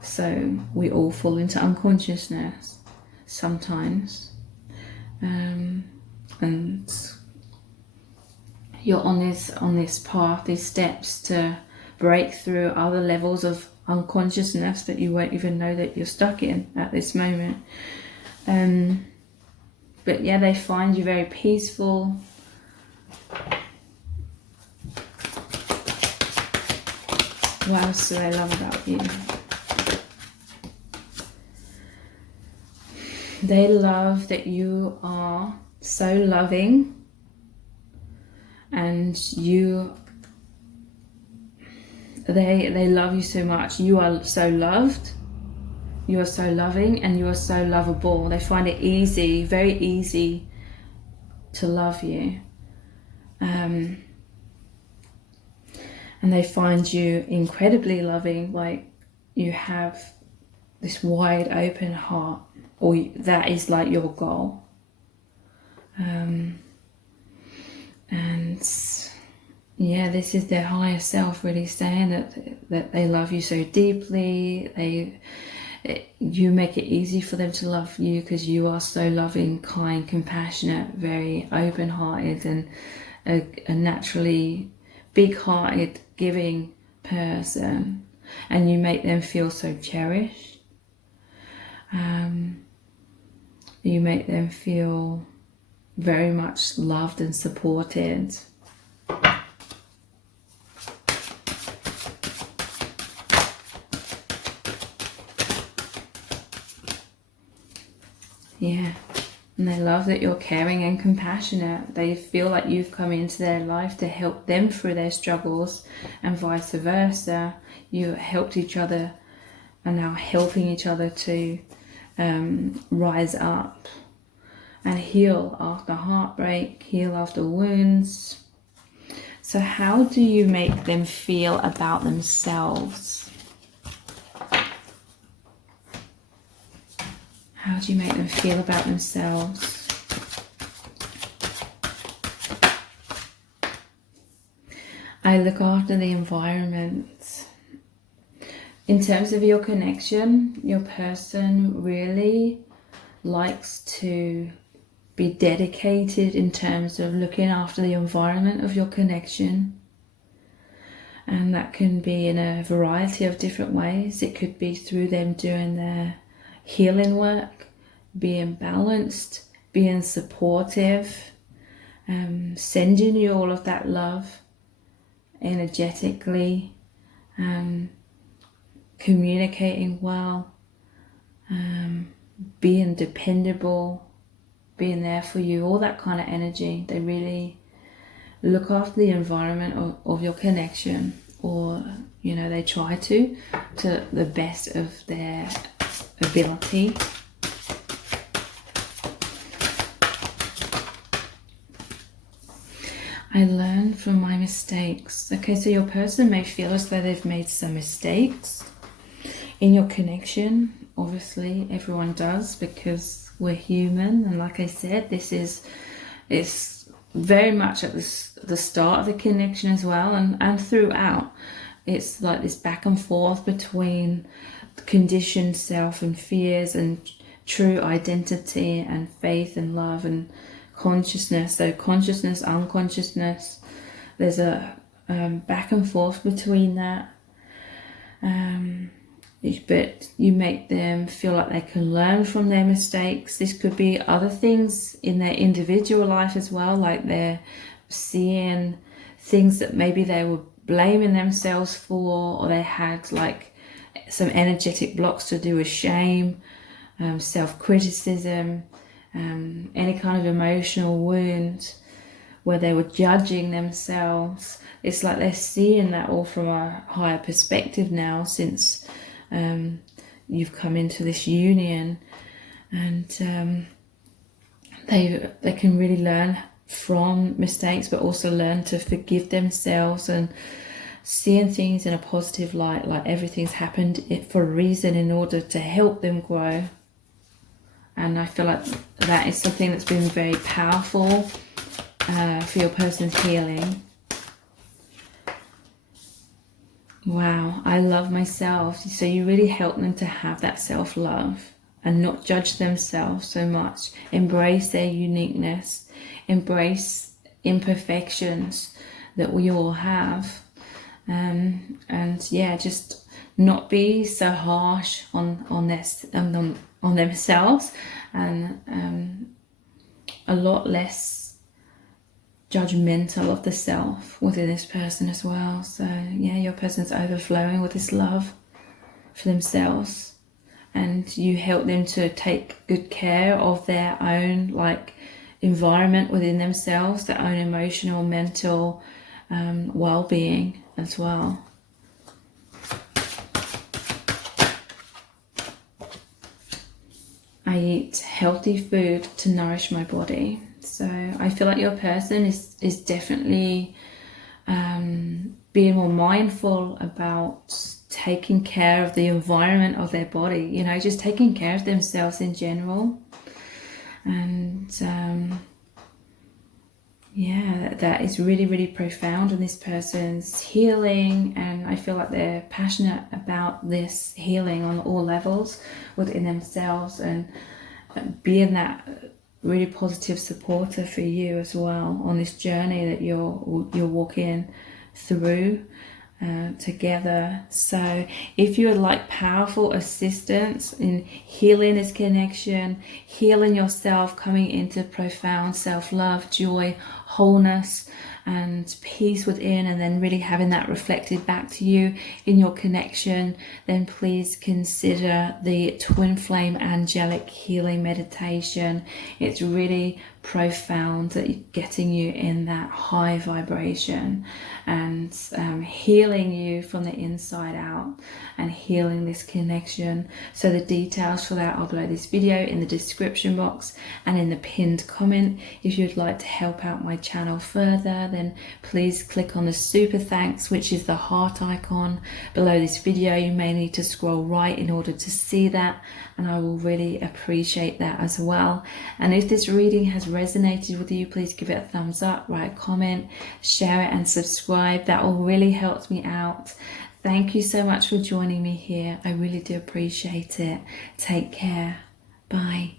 so we all fall into unconsciousness sometimes. And you're on this path, these steps to break through other levels of unconsciousness that you won't even know that you're stuck in at this moment. But yeah, they find you very peaceful. What else do they love about you? They love that you are so loving, and they love you so much. You are so loved, you are so loving, and you are so lovable. They find it easy, very easy to love you. And they find you incredibly loving, like you have this wide open heart, or that is like your goal. And yeah, this is their higher self really saying that they love you so deeply. You make it easy for them to love you because you are so loving, kind, compassionate, very open-hearted, and a naturally big-hearted, giving person, and you make them feel so cherished. You make them feel very much loved and supported. Yeah, and they love that you're caring and compassionate. They feel like you've come into their life to help them through their struggles, and vice versa. You helped each other, and now helping each other to rise up and heal after heartbreak, heal after wounds. So how do you make them feel about themselves? How do you make them feel about themselves? I look after the environment. In terms of your connection, your person really likes to be dedicated in terms of looking after the environment of your connection. And that can be in a variety of different ways. It could be through them doing their healing work, being balanced, being supportive, sending you all of that love energetically, communicating well, being dependable, being there for you, all that kind of energy. They really look after the environment of your connection, or they try to the best of their ability. I learn from my mistakes. Okay, so your person may feel as though they've made some mistakes in your connection. Obviously, everyone does, because we're human. And like I said, it's very much at the start of the connection as well, and throughout. It's like this back and forth between conditioned self and fears, and true identity, and faith and love and consciousness. So consciousness, unconsciousness, there's a back and forth between that, but you make them feel like they can learn from their mistakes. This could be other things in their individual life as well, like they're seeing things that maybe they were blaming themselves for, or they had like some energetic blocks to do with shame, self-criticism, any kind of emotional wound where they were judging themselves. It's like they're seeing that all from a higher perspective now, since you've come into this union, and they can really learn from mistakes, but also learn to forgive themselves and seeing things in a positive light, like everything's happened for a reason in order to help them grow. And I feel like that is something that's been very powerful for your person's healing. Wow, I love myself. So you really help them to have that self-love and not judge themselves so much. Embrace their uniqueness. Embrace imperfections that we all have. And yeah, just not be so harsh on themselves, and a lot less judgmental of the self within this person as well. So yeah, your person's overflowing with this love for themselves, and you help them to take good care of their own like environment within themselves, their own emotional, mental well-being as well. I eat healthy food to nourish my body. So I feel like your person is definitely being more mindful about taking care of the environment of their body, you know, just taking care of themselves in general. And yeah, that is really, really profound in this person's healing, and I feel like they're passionate about this healing on all levels within themselves, and being that really positive supporter for you as well on this journey that you're walking through together. So if you would like powerful assistance in healing this connection, healing yourself, coming into profound self-love, joy, wholeness and peace within, and then really having that reflected back to you in your connection, then please consider the Twin Flame Angelic Healing Meditation. It's really profound at getting you in that high vibration and healing you from the inside out and healing this connection. So the details for that, I'll below this video in the description box and in the pinned comment. If you'd like to help out my channel further, then please click on the super thanks, which is the heart icon below this video. You may need to scroll right in order to see that, and I will really appreciate that as well. And if this reading has resonated with you, please give it a thumbs up, write a comment, share it and subscribe. That will really help me out. Thank you so much for joining me here. I really do appreciate it. Take care. Bye.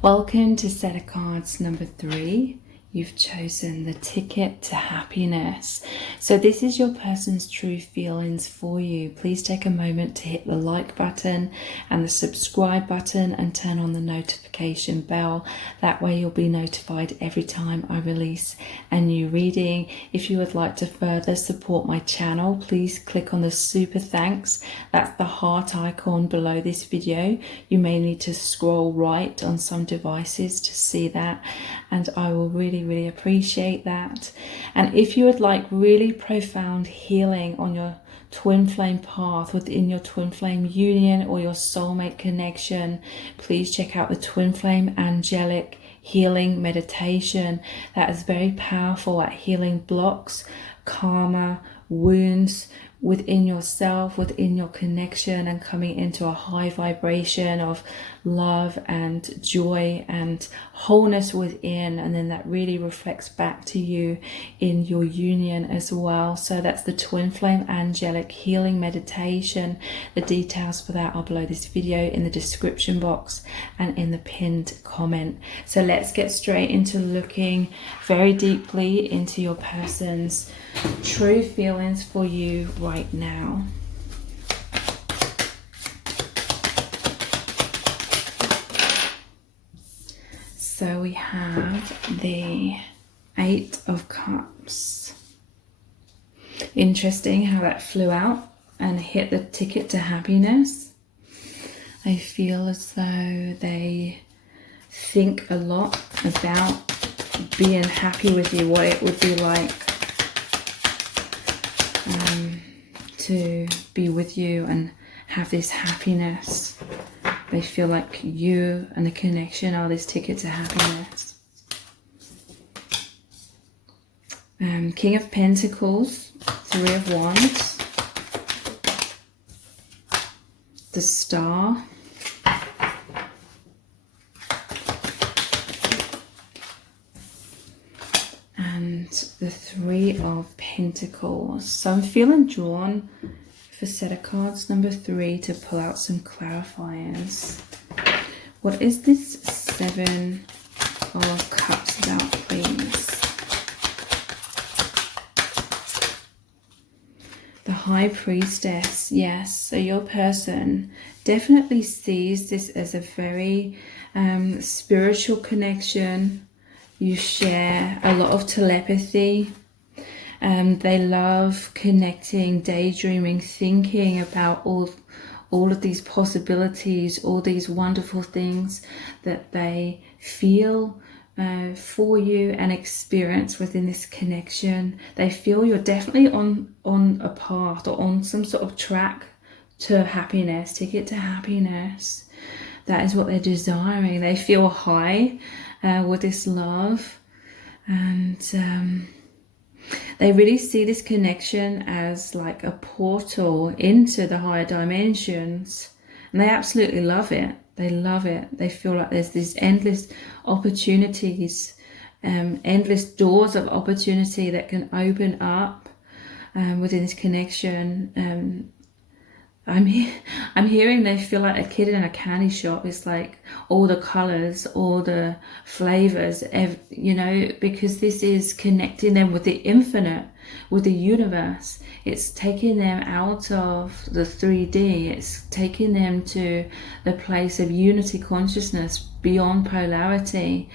Welcome to set of cards number 3. You've chosen the ticket to happiness. So this is your person's true feelings for you. Please take a moment to hit the like button and the subscribe button and turn on the notification bell. That way you'll be notified every time I release a new reading. If you would like to further support my channel, please click on the super thanks. That's the heart icon below this video. You may need to scroll right on some devices to see that, and I will really appreciate that. And if you would like really profound healing on your twin flame path, within your twin flame union or your soulmate connection, please check out the Twin Flame Angelic Healing Meditation. That is very powerful at healing blocks, karma, wounds within yourself, within your connection, and coming into a high vibration of love and joy and wholeness within, and then that really reflects back to you in your union as well. So that's the Twin Flame Angelic Healing Meditation. The details for that are below this video in the description box and in the pinned comment. So let's get straight into looking very deeply into your person's true feelings for you right now. So we have the 8 of Cups. Interesting how that flew out and hit the ticket to happiness. I feel as though they think a lot about being happy with you, what it would be like to be with you and have this happiness. They feel like you and the connection are this ticket to happiness. King of Pentacles, 3 of Wands, the Star, and the 3 of Pentacles. So I'm feeling drawn for set of cards number 3 to pull out some clarifiers. What is this 7 of Cups about, please? The High Priestess. Yes, so your person definitely sees this as a very spiritual connection. You share a lot of telepathy. They love connecting, daydreaming, thinking about all all of these possibilities, all these wonderful things that they feel for you and experience within this connection. They feel you're definitely on a path or on some sort of track to happiness, ticket to happiness. That is what they're desiring. They feel high with this love, and they really see this connection as like a portal into the higher dimensions, and they absolutely love it. They love it. They feel like there's these endless opportunities, endless doors of opportunity that can open up within this connection. I'm hearing they feel like a kid in a candy shop. It's like all the colors, all the flavors, you know, because this is connecting them with the infinite, with the universe. It's taking them out of the 3D. It's taking them to the place of unity consciousness beyond polarity.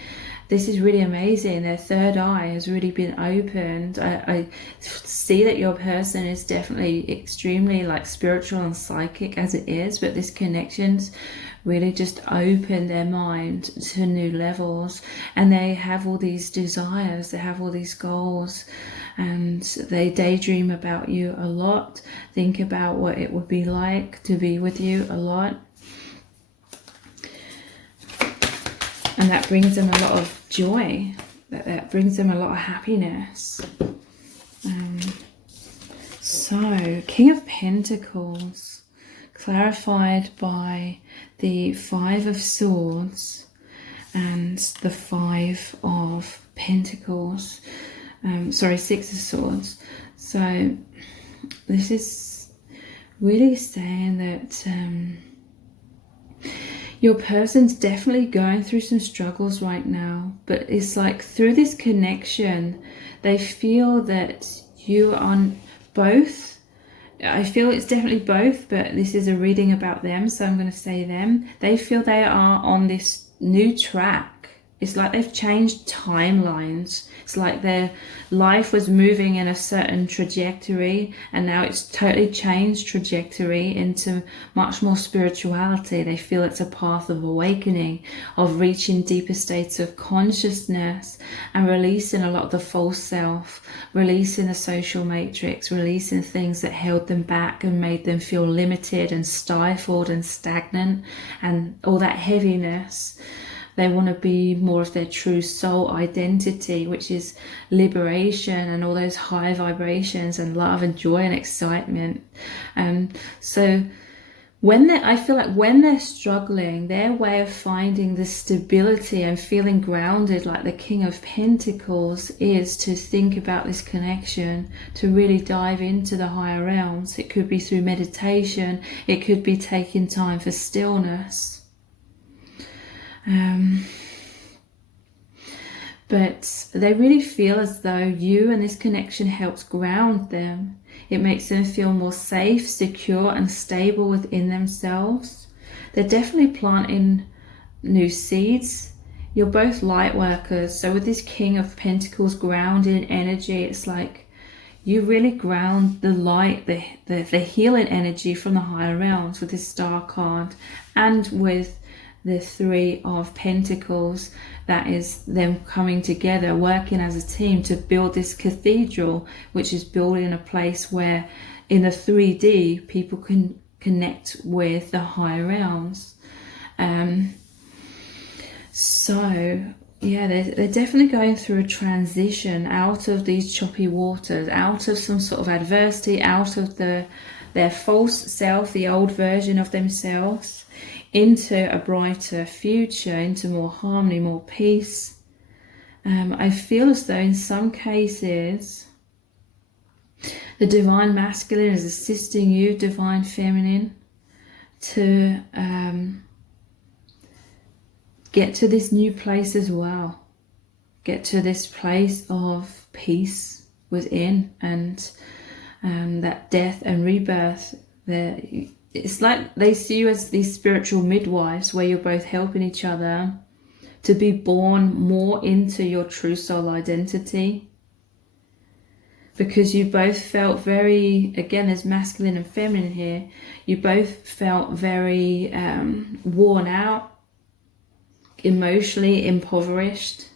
This is really amazing. Their third eye has really been opened. I see that your person is definitely extremely like spiritual and psychic as it is, but this connection's really just opened their mind to new levels, and they have all these desires, they have all these goals, and they daydream about you a lot, think about what it would be like to be with you a lot. And that brings them a lot of joy, that brings them a lot of happiness. So, King of Pentacles, clarified by the 5 of Swords and the 5 of Pentacles. 6 of Swords. So, this is really saying that your person's definitely going through some struggles right now, but it's like through this connection, they feel that you are on both. I feel it's definitely both, but this is a reading about them, so I'm going to say them. They feel they are on this new track. It's like they've changed timelines. It's like their life was moving in a certain trajectory, and now it's totally changed trajectory into much more spirituality. They feel it's a path of awakening, of reaching deeper states of consciousness and releasing a lot of the false self, releasing the social matrix, releasing things that held them back and made them feel limited and stifled and stagnant and all that heaviness. They want to be more of their true soul identity, which is liberation and all those high vibrations and love and joy and excitement. So I feel like when they're struggling, their way of finding the stability and feeling grounded like the King of Pentacles is to think about this connection, to really dive into the higher realms. It could be through meditation. It could be taking time for stillness. But they really feel as though you and this connection helps ground them. It makes them feel more safe, secure and stable within themselves. They're definitely planting new seeds. You're both light workers, so with this King of Pentacles grounded energy, it's like you really ground the light, the healing energy from the higher realms with this Star card, and with the 3 of Pentacles, that is them coming together, working as a team to build this cathedral, which is building a place where in the 3D people can connect with the higher realms. So yeah, they're definitely going through a transition out of these choppy waters, out of some sort of adversity, out of their false self, the old version of themselves, into a brighter future, into more harmony, more peace. I feel as though in some cases the divine masculine is assisting you, divine feminine, to get to this new place as well. Get to this place of peace within, and that death and rebirth. It's like they see you as these spiritual midwives where you're both helping each other to be born more into your true soul identity. because you both felt very, again, there's masculine and feminine here, you both felt very worn out, emotionally impoverished.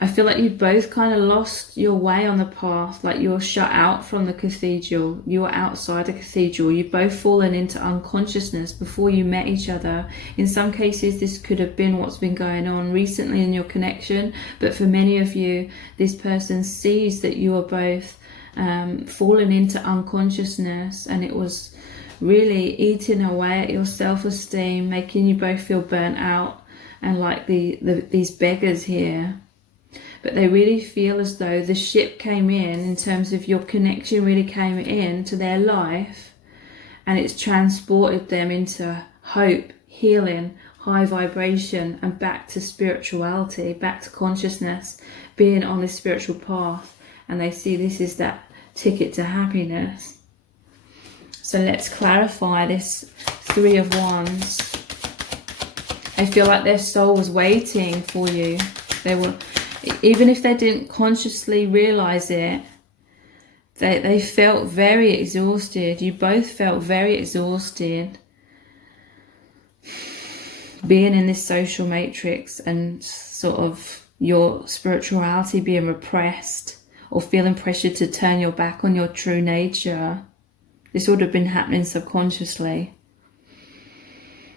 I feel like you both kind of lost your way on the path, like you were shut out from the cathedral, you were outside the cathedral, you've both fallen into unconsciousness before you met each other. In some cases this could have been what's been going on recently in your connection, but for many of you, this person sees that you are both fallen into unconsciousness, and it was really eating away at your self-esteem, making you both feel burnt out and like these beggars here. But they really feel as though the ship came in terms of your connection really came into their life, and it's transported them into hope, healing, high vibration, and back to spirituality, back to consciousness, being on this spiritual path. And they see this is that ticket to happiness. So let's clarify this Three of Wands. I feel like their soul was waiting for you. They were, even if they didn't consciously realize it, they felt very exhausted. You both felt very exhausted being in this social matrix and sort of your spirituality being repressed, or feeling pressured to turn your back on your true nature. This would have been happening subconsciously.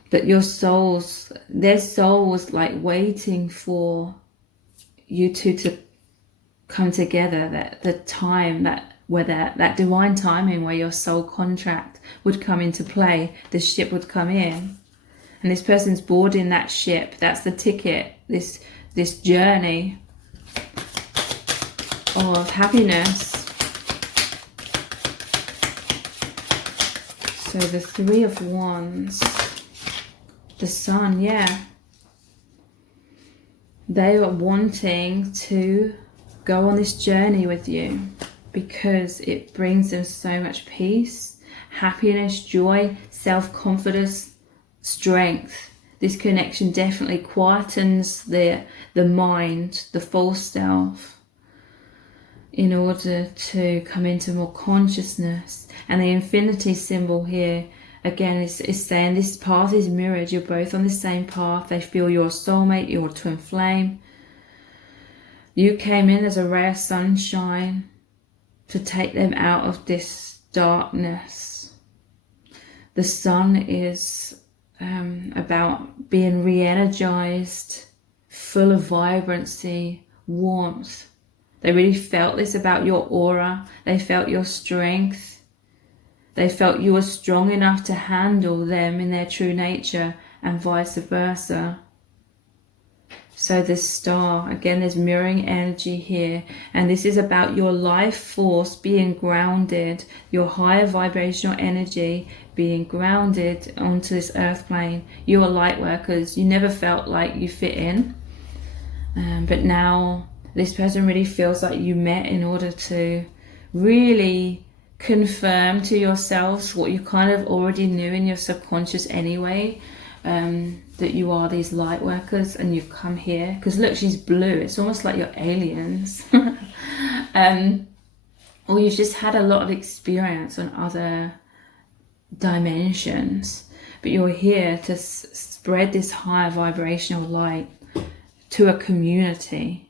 But your souls, their soul was like waiting for you two to come together, that the time where that divine timing where your soul contract would come into play, the ship would come in, and this person's boarding that ship. That's the ticket, this journey of happiness. So the Three of Wands, the Sun, yeah. They are wanting to go on this journey with you because it brings them so much peace, happiness, joy, self-confidence, strength. This connection definitely quietens the mind, the false self, in order to come into more consciousness. And the infinity symbol here, again, is saying this path is mirrored. You're both on the same path. They feel your soulmate, your twin flame. You came in as a ray of sunshine to take them out of this darkness. The sun is about being re-energized, full of vibrancy, warmth. They really felt this about your aura. They felt your strength. They felt you were strong enough to handle them in their true nature, and vice versa. So this star, again, there's mirroring energy here, and this is about your life force being grounded, your higher vibrational energy being grounded onto this earth plane. You are light workers. You never felt like you fit in, but now this person really feels like you met in order to really confirm to yourselves what you kind of already knew in your subconscious anyway, that you are these light workers and you've come here. Because look, she's blue. It's almost like you're aliens. Or you've just had a lot of experience on other dimensions, but you're here to spread this higher vibrational light to a community,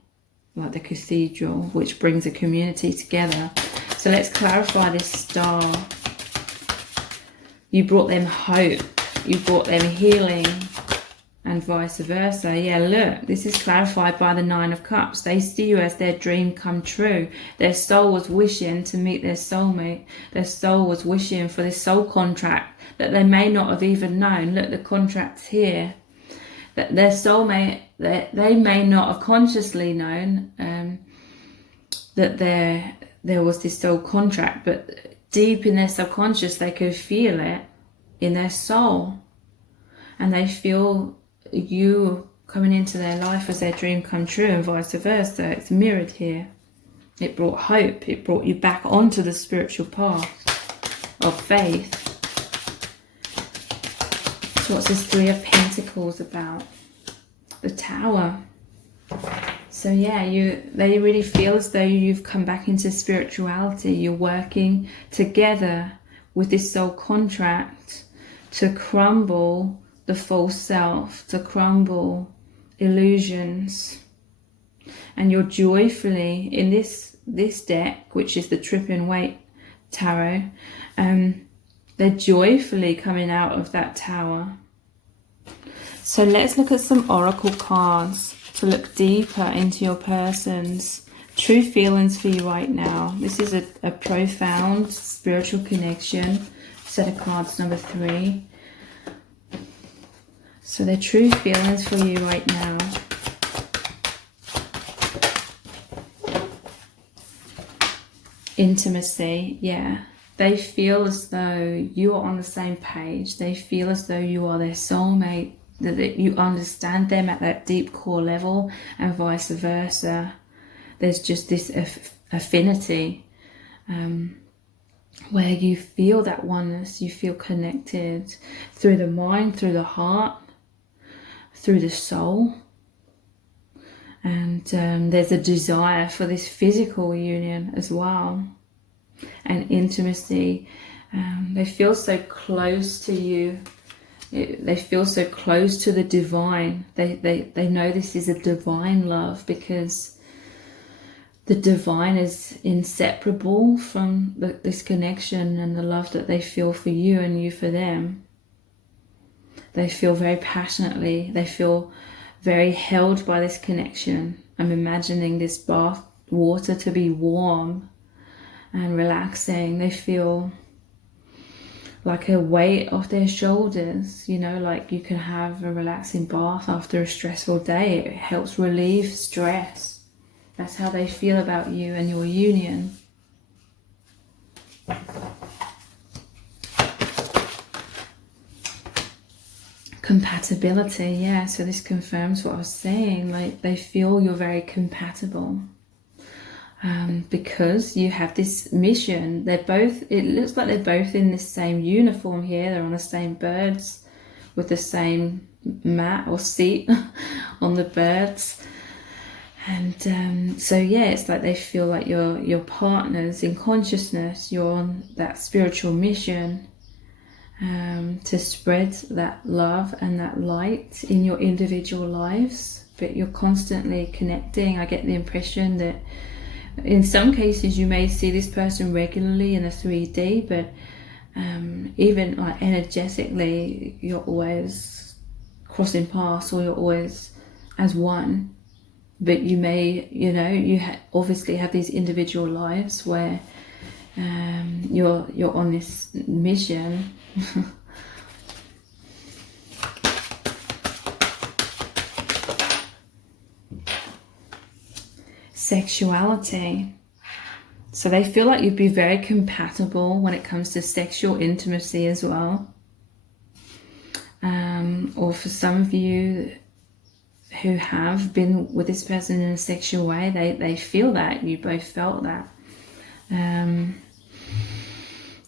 like the cathedral, which brings a community together. So let's clarify this star. You brought them hope, you brought them healing, and vice versa. Yeah, look, this is clarified by the Nine of Cups. They see you as their dream come true. Their soul was wishing to meet their soulmate. Their soul was wishing for this soul contract that they may not have even known. Look, the contract's here. That their soulmate, they may not have consciously known that there was this soul contract, but deep in their subconscious they could feel it in their soul, and they feel you coming into their life as their dream come true, and vice versa. It's mirrored here. It brought hope. It brought you back onto the spiritual path of faith. So what's this Three of Pentacles about? The Tower. So yeah, they really feel as though you've come back into spirituality. You're working together with this soul contract to crumble the false self, to crumble illusions. And you're joyfully in this deck, which is the Tripping Weight Tarot, they're joyfully coming out of that tower. So let's look at some oracle cards to look deeper into your person's true feelings for you right now. This is a profound spiritual connection. Set of cards number 3. So their true feelings for you right now. Intimacy, yeah. They feel as though you are on the same page. They feel as though you are their soulmate, that you understand them at that deep core level, and vice versa. There's just this affinity where you feel that oneness, you feel connected through the mind, through the heart, through the soul. And there's a desire for this physical union as well, and intimacy. They feel so close to you. They feel so close to the divine. They know this is a divine love, because the divine is inseparable from this connection and the love that they feel for you and you for them. They feel very passionately. They feel very held by this connection. I'm imagining this bath water to be warm and relaxing. They feel like a weight off their shoulders, you know, like you can have a relaxing bath after a stressful day. It helps relieve stress. That's how they feel about you and your union. Compatibility, yeah, so this confirms what I was saying. Like, they feel you're very compatible. Because you have this mission. They're both, it looks like they're both in the same uniform here. They're on the same birds with the same mat or seat on the birds. And so yeah, it's like they feel like you're partners in consciousness. You're on that spiritual mission to spread that love and that light in your individual lives. But you're constantly connecting. I get the impression that in some cases you may see this person regularly in a 3D, but even like energetically, you're always crossing paths, or you're always as one. But you may, you know, you obviously have these individual lives where you're on this mission. Sexuality. So they feel like you'd be very compatible when it comes to sexual intimacy as well. Or for some of you who have been with this person in a sexual way, they feel that. You both felt that.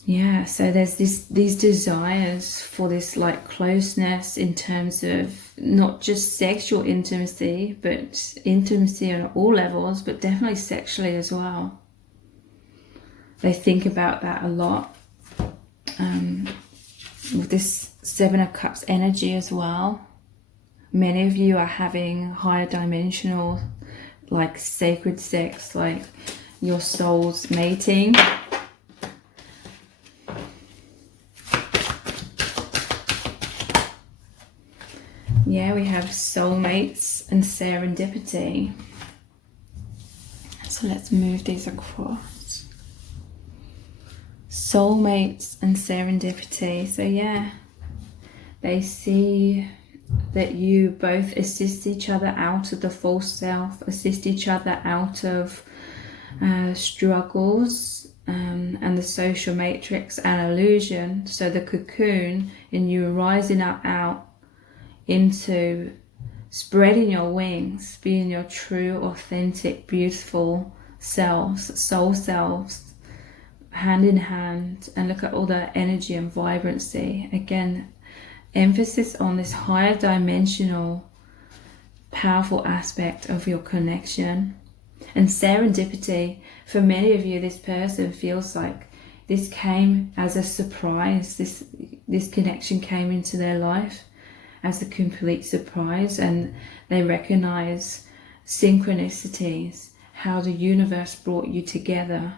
Yeah, so there's these desires for this like closeness in terms of not just sexual intimacy, but intimacy on all levels, but definitely sexually as well. They think about that a lot. With this 7 of Cups energy as well. Many of you are having higher dimensional, like sacred sex, like your soul's mating. Yeah, we have soulmates and serendipity. So let's move these across. Soulmates and serendipity. So yeah, they see that you both assist each other out of the false self, assist each other out of struggles and the social matrix and illusion. So the cocoon in you rising up out into spreading your wings, being your true, authentic, beautiful selves, soul selves, hand in hand. And look at all the energy and vibrancy. Again, emphasis on this higher dimensional powerful aspect of your connection. And serendipity, for many of you, this person feels like this came as a surprise. This connection came into their life as a complete surprise, and they recognize synchronicities, how the universe brought you together.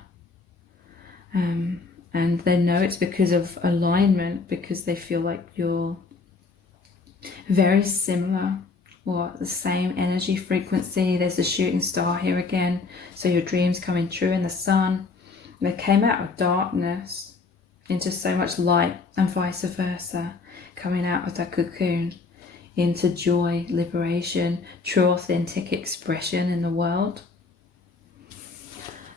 And they know it's because of alignment, because they feel like you're very similar or the same energy frequency. There's the shooting star here again. So your dreams coming true in the sun. They came out of darkness into so much light, and vice versa, coming out of that cocoon into joy, liberation, true authentic expression in the world.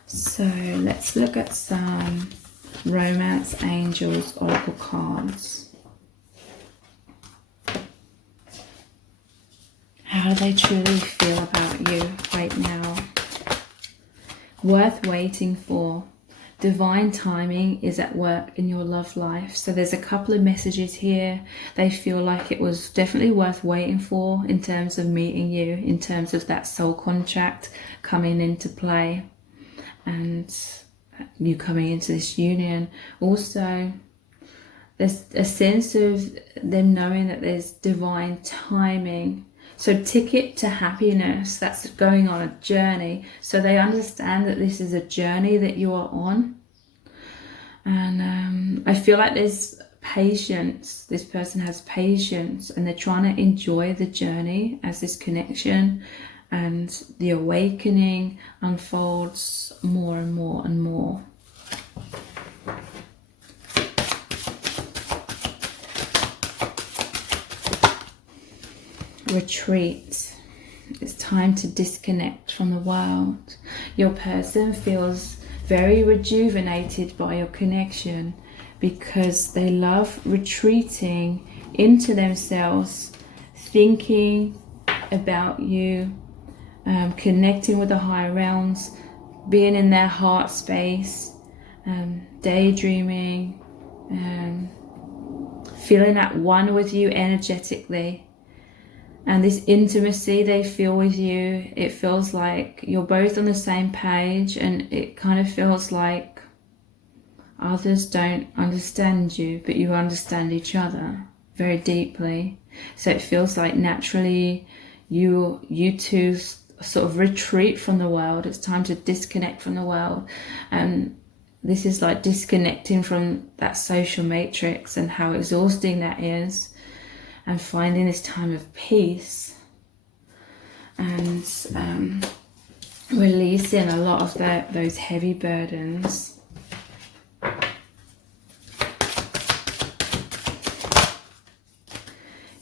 So let's look at some Romance Angels Oracle cards. How do they truly feel about you right now? Worth waiting for. Divine timing is at work in your love life. So there's a couple of messages here. They feel like it was definitely worth waiting for in terms of meeting you, in terms of that soul contract coming into play and you coming into this union. Also, there's a sense of them knowing that there's divine timing. So ticket to happiness, that's going on a journey. So they understand that this is a journey that you are on. And I feel like there's patience. This person has patience and they're trying to enjoy the journey as this connection and the awakening unfolds more and more and more. Retreat. It's time to disconnect from the world. Your person feels very rejuvenated by your connection because they love retreating into themselves, thinking about you, connecting with the higher realms, being in their heart space, daydreaming, feeling at one with you energetically. And this intimacy they feel with you, it feels like you're both on the same page, and it kind of feels like others don't understand you, but you understand each other very deeply. So it feels like naturally you two sort of retreat from the world. It's time to disconnect from the world. And this is like disconnecting from that social matrix and how exhausting that is. And finding this time of peace and releasing a lot of those heavy burdens.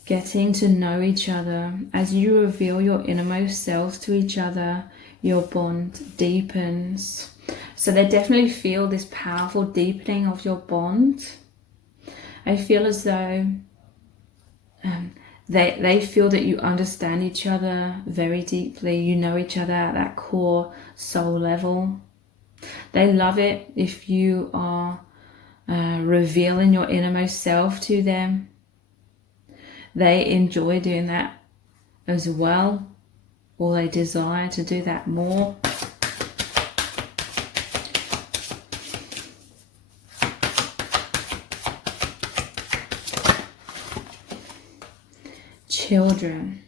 Getting to know each other. As you reveal your innermost self to each other, your bond deepens. So they definitely feel this powerful deepening of your bond. I feel as though they feel that you understand each other very deeply. You know each other at that core soul level. They love it if you are revealing your innermost self to them. They enjoy doing that as well, or they desire to do that more. Children.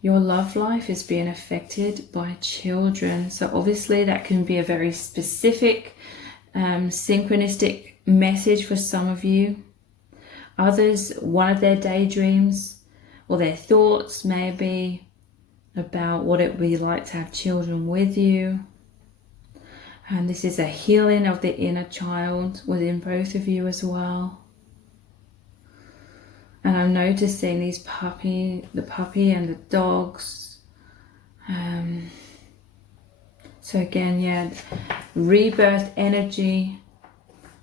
Your love life is being affected by children. So obviously that can be a very specific, synchronistic message for some of you. Others, one of their daydreams or their thoughts may be about what it would be like to have children with you. And this is a healing of the inner child within both of you as well. And I'm noticing the puppy and the dogs. So again, yeah, rebirth energy.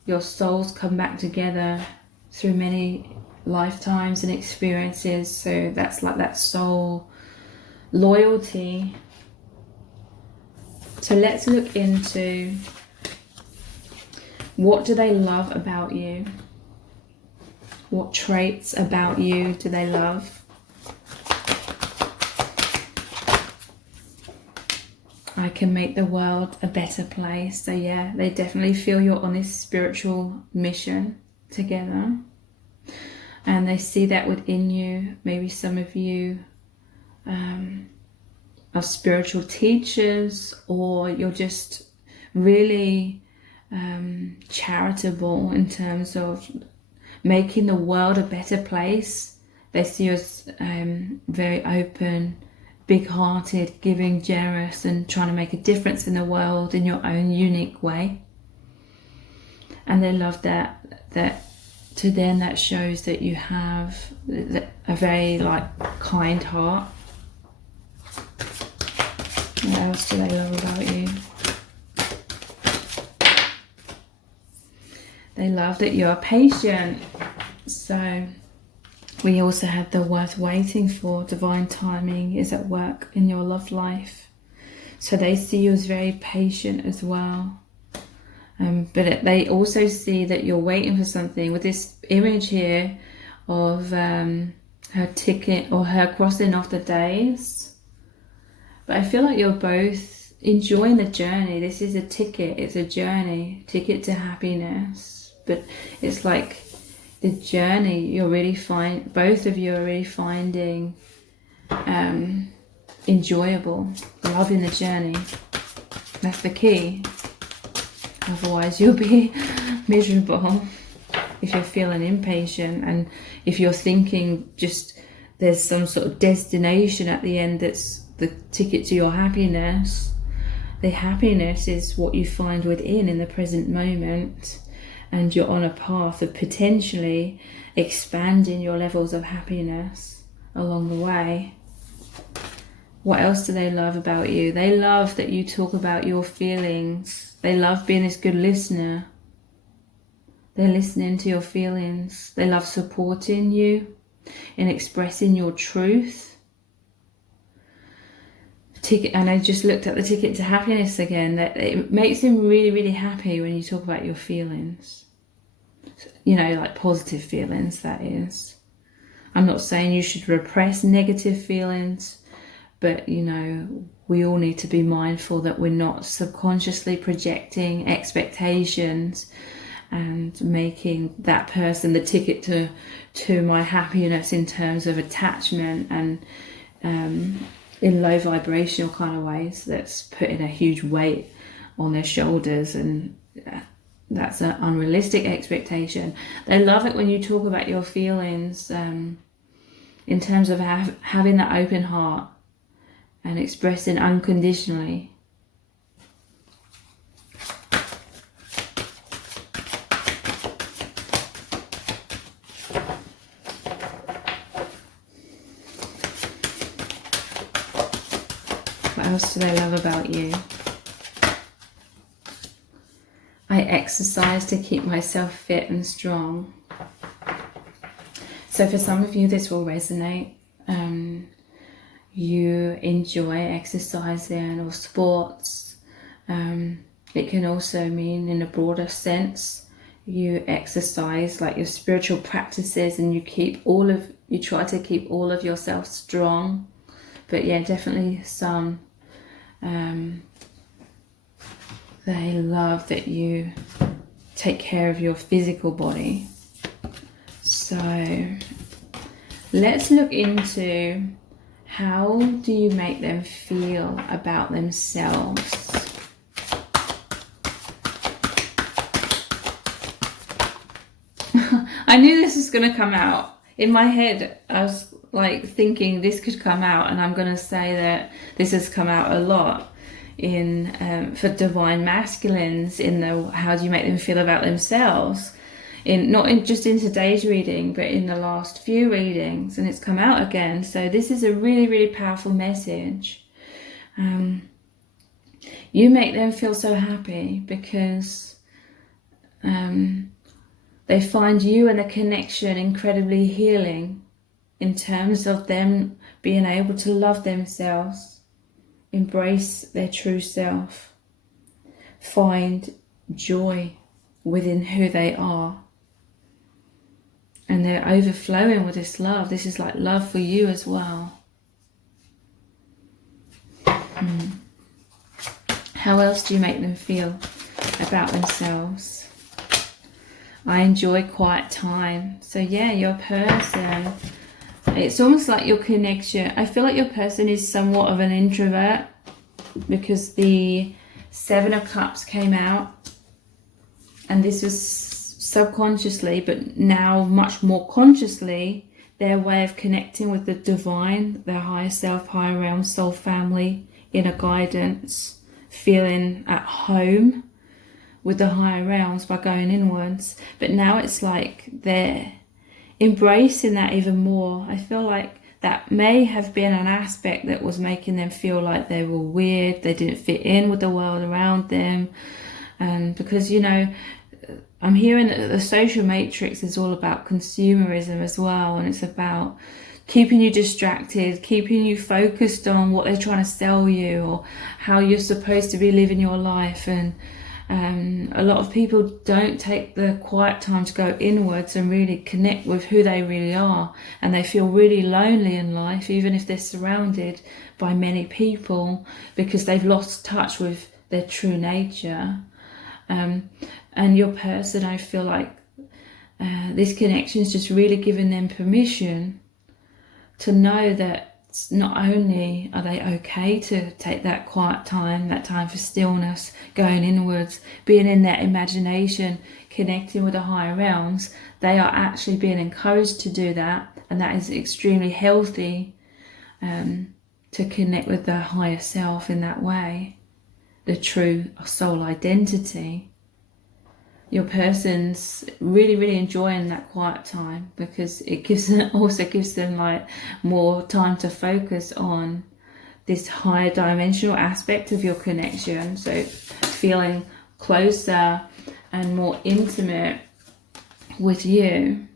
Your souls come back together through many lifetimes and experiences. So that's like that soul loyalty. So let's look into what do they love about you? What traits about you do they love? I can make the world a better place. So yeah, they definitely feel your honest spiritual mission together. And they see that within you. Maybe some of you are spiritual teachers, or you're just really charitable in terms of making the world a better place. They see you as very open, big-hearted, giving, generous, and trying to make a difference in the world in your own unique way. And they love that to them that shows that you have a very kind heart. What else do they love about you? They love that you're patient. So we also have the worth waiting for. Divine timing is at work in your love life. So they see you as very patient as well. But they also see that you're waiting for something. With this image here of her ticket, or her crossing off the days. But I feel like you're both enjoying the journey. This is a ticket. It's a journey. Ticket to happiness. But it's like the journey. You're really both of you are really finding enjoyable, loving the journey. That's the key. Otherwise you'll be miserable if you're feeling impatient, and if you're thinking just there's some sort of destination at the end that's the ticket to your happiness. The happiness is what you find within in the present moment, and you're on a path of potentially expanding your levels of happiness along the way. What else do they love about you? They love that you talk about your feelings. They love being this good listener. They're listening to your feelings. They love supporting you in expressing your truth. And I just looked at the ticket to happiness again. That it makes them really, really happy when you talk about your feelings. You know, like positive feelings, that is. I'm not saying you should repress negative feelings, but you know, we all need to be mindful that we're not subconsciously projecting expectations and making that person the ticket to my happiness in terms of attachment and in low vibrational kind of ways. That's putting a huge weight on their shoulders, and that's an unrealistic expectation. They love it when you talk about your feelings in terms of having that open heart and expressing unconditionally. What else do they love about you? I exercise to keep myself fit and strong. So for some of you, this will resonate. You enjoy exercising or sports. It can also mean, in a broader sense, you exercise like your spiritual practices, and you try to keep all of yourself strong. But yeah, definitely some. They love that you take care of your physical body. So let's look into, how do you make them feel about themselves? I knew this was going to come out. In my head, I was like thinking this could come out, and I'm going to say that this has come out a lot in for divine masculines in the how do you make them feel about themselves, not just in today's reading, but in the last few readings, and it's come out again. So this is a really, really powerful message. You make them feel so happy because they find you and the connection incredibly healing in terms of them being able to love themselves, embrace their true self, find joy within who they are. And they're overflowing with this love. This is like love for you as well. How else do you make them feel about themselves? I enjoy quiet time. So yeah, your person, it's almost like your connection. I feel like your person is somewhat of an introvert because the Seven of Cups came out, and this was subconsciously, but now much more consciously, their way of connecting with the divine, their higher self, higher realm, soul family, inner guidance, feeling at home with the higher realms by going inwards. But now it's like they're embracing that even more. I feel like that may have been an aspect that was making them feel like they were weird, they didn't fit in with the world around them. And because, you know, I'm hearing that the social matrix is all about consumerism as well, and it's about keeping you distracted, keeping you focused on what they're trying to sell you or how you're supposed to be living your life. And a lot of people don't take the quiet time to go inwards and really connect with who they really are, and they feel really lonely in life, even if they're surrounded by many people, because they've lost touch with their true nature. And your person, I feel like this connection is just really giving them permission to know that not only are they okay to take that quiet time, that time for stillness, going inwards, being in their imagination, connecting with the higher realms, they are actually being encouraged to do that, and that is extremely healthy, to connect with the higher self in that way, the true soul identity. Your person's really, really enjoying that quiet time because it gives them, also gives them like more time to focus on this higher dimensional aspect of your connection. So feeling closer and more intimate with you.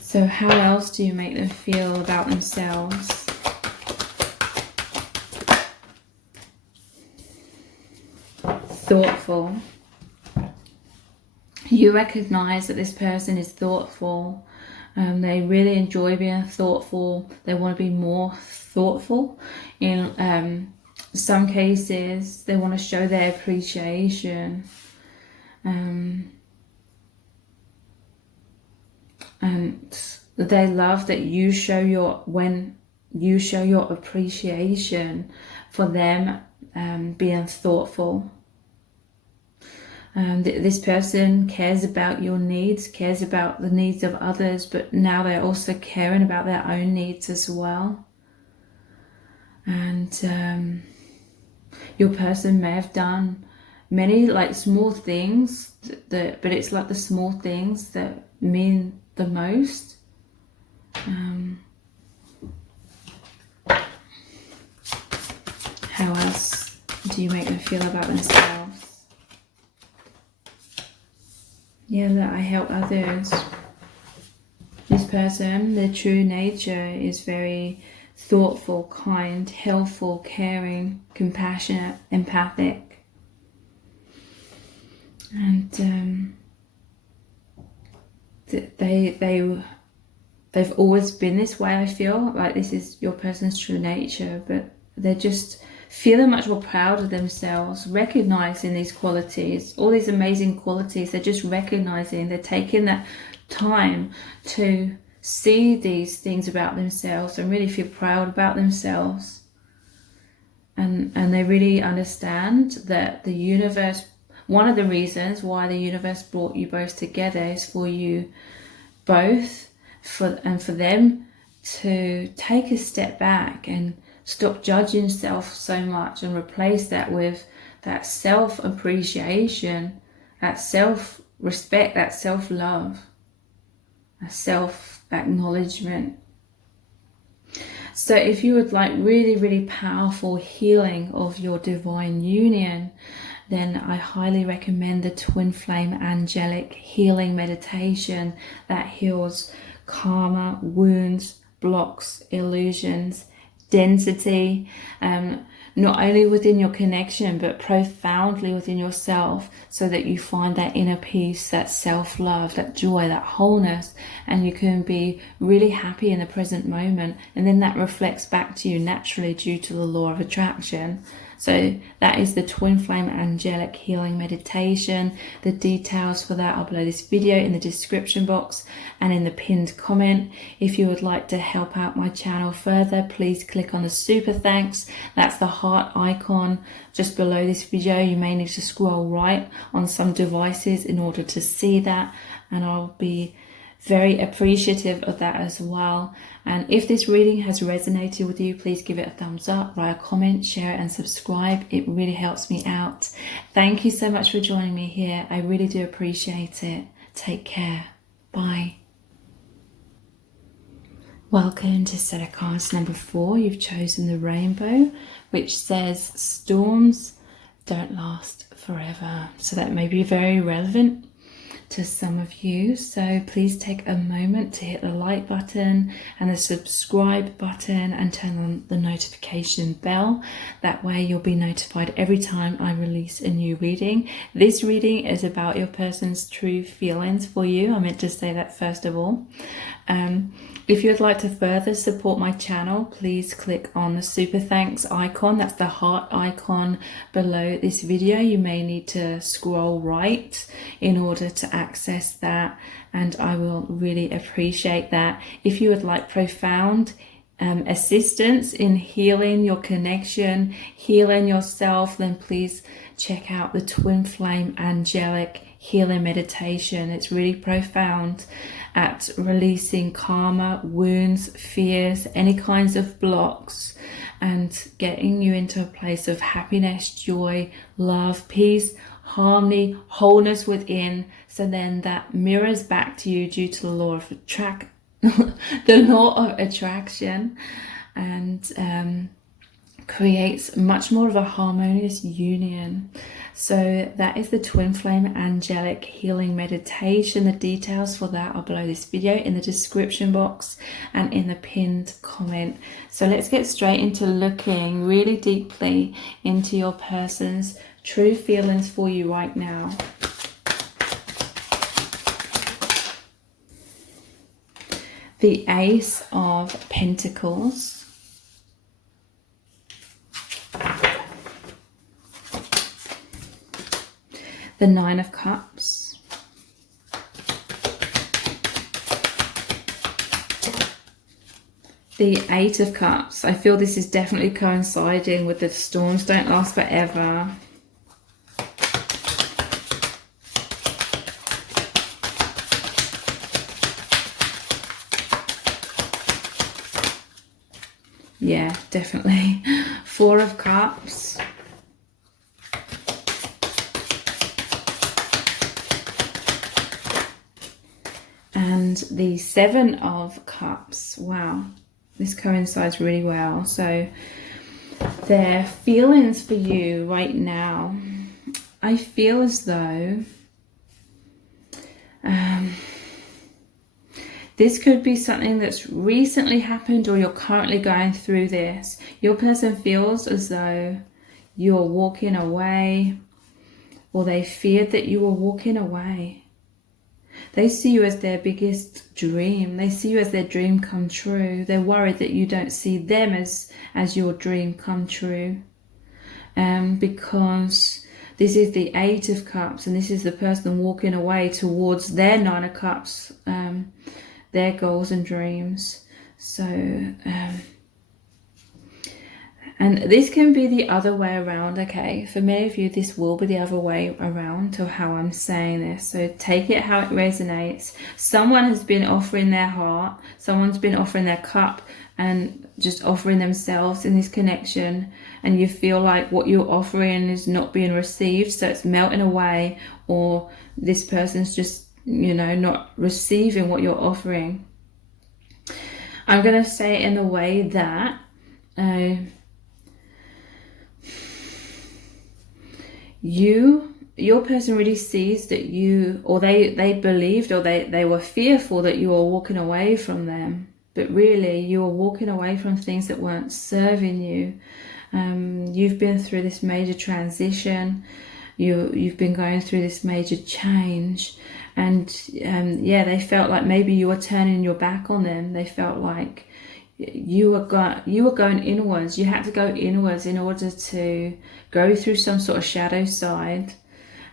So how else do you make them feel about themselves? Thoughtful. You recognize that this person is thoughtful. They really enjoy being thoughtful. They want to be more thoughtful. In some cases, they want to show their appreciation. And they love that you show when you show your appreciation for them being thoughtful. This person cares about your needs, cares about the needs of others, but now they're also caring about their own needs as well. And your person may have done many like small things, but it's like the small things that mean the most. How else do you make them feel about themselves? Yeah, that I help others. This person, their true nature is very thoughtful, kind, helpful, caring, compassionate, empathic. And they've always been this way, I feel. Like this is your person's true nature, but they're just feeling much more proud of themselves, recognizing these qualities, all these amazing qualities. They're just recognizing, they're taking that time to see these things about themselves and really feel proud about themselves. And they really understand that the universe, one of the reasons why the universe brought you both together is for you both, for them to take a step back and stop judging self so much and replace that with that self-appreciation, that self-respect, that self-love, that self-acknowledgement. So if you would like really, really powerful healing of your divine union, then I highly recommend the Twin Flame Angelic Healing Meditation that heals karma, wounds, blocks, illusions, density, not only within your connection but profoundly within yourself, so that you find that inner peace, that self-love, that joy, that wholeness, and you can be really happy in the present moment, and then that reflects back to you naturally due to the law of attraction. So that is the Twin Flame Angelic Healing Meditation. The details for that are below this video in the description box and in the pinned comment. If you would like to help out my channel further, please click on the super thanks. That's the heart icon just below this video. You may need to scroll right on some devices in order to see that, and I'll be very appreciative of that as well. And if this reading has resonated with you, please give it a thumbs up, write a comment, share it and subscribe. It really helps me out. Thank you so much for joining me here. I really do appreciate it. Take care. Bye. Welcome to set of cards number 4. You've chosen the rainbow, which says storms don't last forever. So that may be very relevant to some of you, so please take a moment to hit the like button and the subscribe button and turn on the notification bell. That way you'll be notified every time I release a new reading. This reading is about your person's true feelings for you. I meant to say that first of all. If you'd like to further support my channel, please click on the super thanks icon. That's the heart icon below this video. You may need to scroll right in order to access that, and I will really appreciate that. If you would like profound assistance in healing your connection, healing yourself, then please check out the Twin Flame Angelic Healing Meditation. It's really profound at releasing karma, wounds, fears, any kinds of blocks, and getting you into a place of happiness, joy, love, peace, harmony, wholeness within. So then that mirrors back to you due to the law of the law of attraction, and creates much more of a harmonious union. So that is the Twin Flame Angelic Healing Meditation. The details for that are below this video in the description box and in the pinned comment. So let's get straight into looking really deeply into your person's true feelings for you right now. The Ace of Pentacles, the Nine of Cups, the Eight of Cups. I feel this is definitely coinciding with the storms don't last forever. Yeah, definitely. Four of Cups. And the Seven of Cups. Wow, this coincides really well. So their feelings for you right now, I feel as though this could be something that's recently happened, or you're currently going through this. Your person feels as though you're walking away, or they feared that you were walking away. They see you as their biggest dream. They see you as their dream come true. They're worried that you don't see them as your dream come true. Because this is the Eight of Cups, and this is the person walking away towards their Nine of Cups, their goals and dreams. So and this can be the other way around, okay? For many of you, this will be the other way around to how I'm saying this. So take it how it resonates. Someone has been offering their heart. Someone's been offering their cup and just offering themselves in this connection. And you feel like what you're offering is not being received. So it's melting away, or this person's just, you know, not receiving what you're offering. I'm going to say it in a way that your person really sees that you, or they believed, or they were fearful that you were walking away from them, but really you were walking away from things that weren't serving you. You've been through this major transition. You've been going through this major change, and yeah, they felt like maybe you were turning your back on them. They felt like you were going inwards. You had to go inwards in order to go through some sort of shadow side,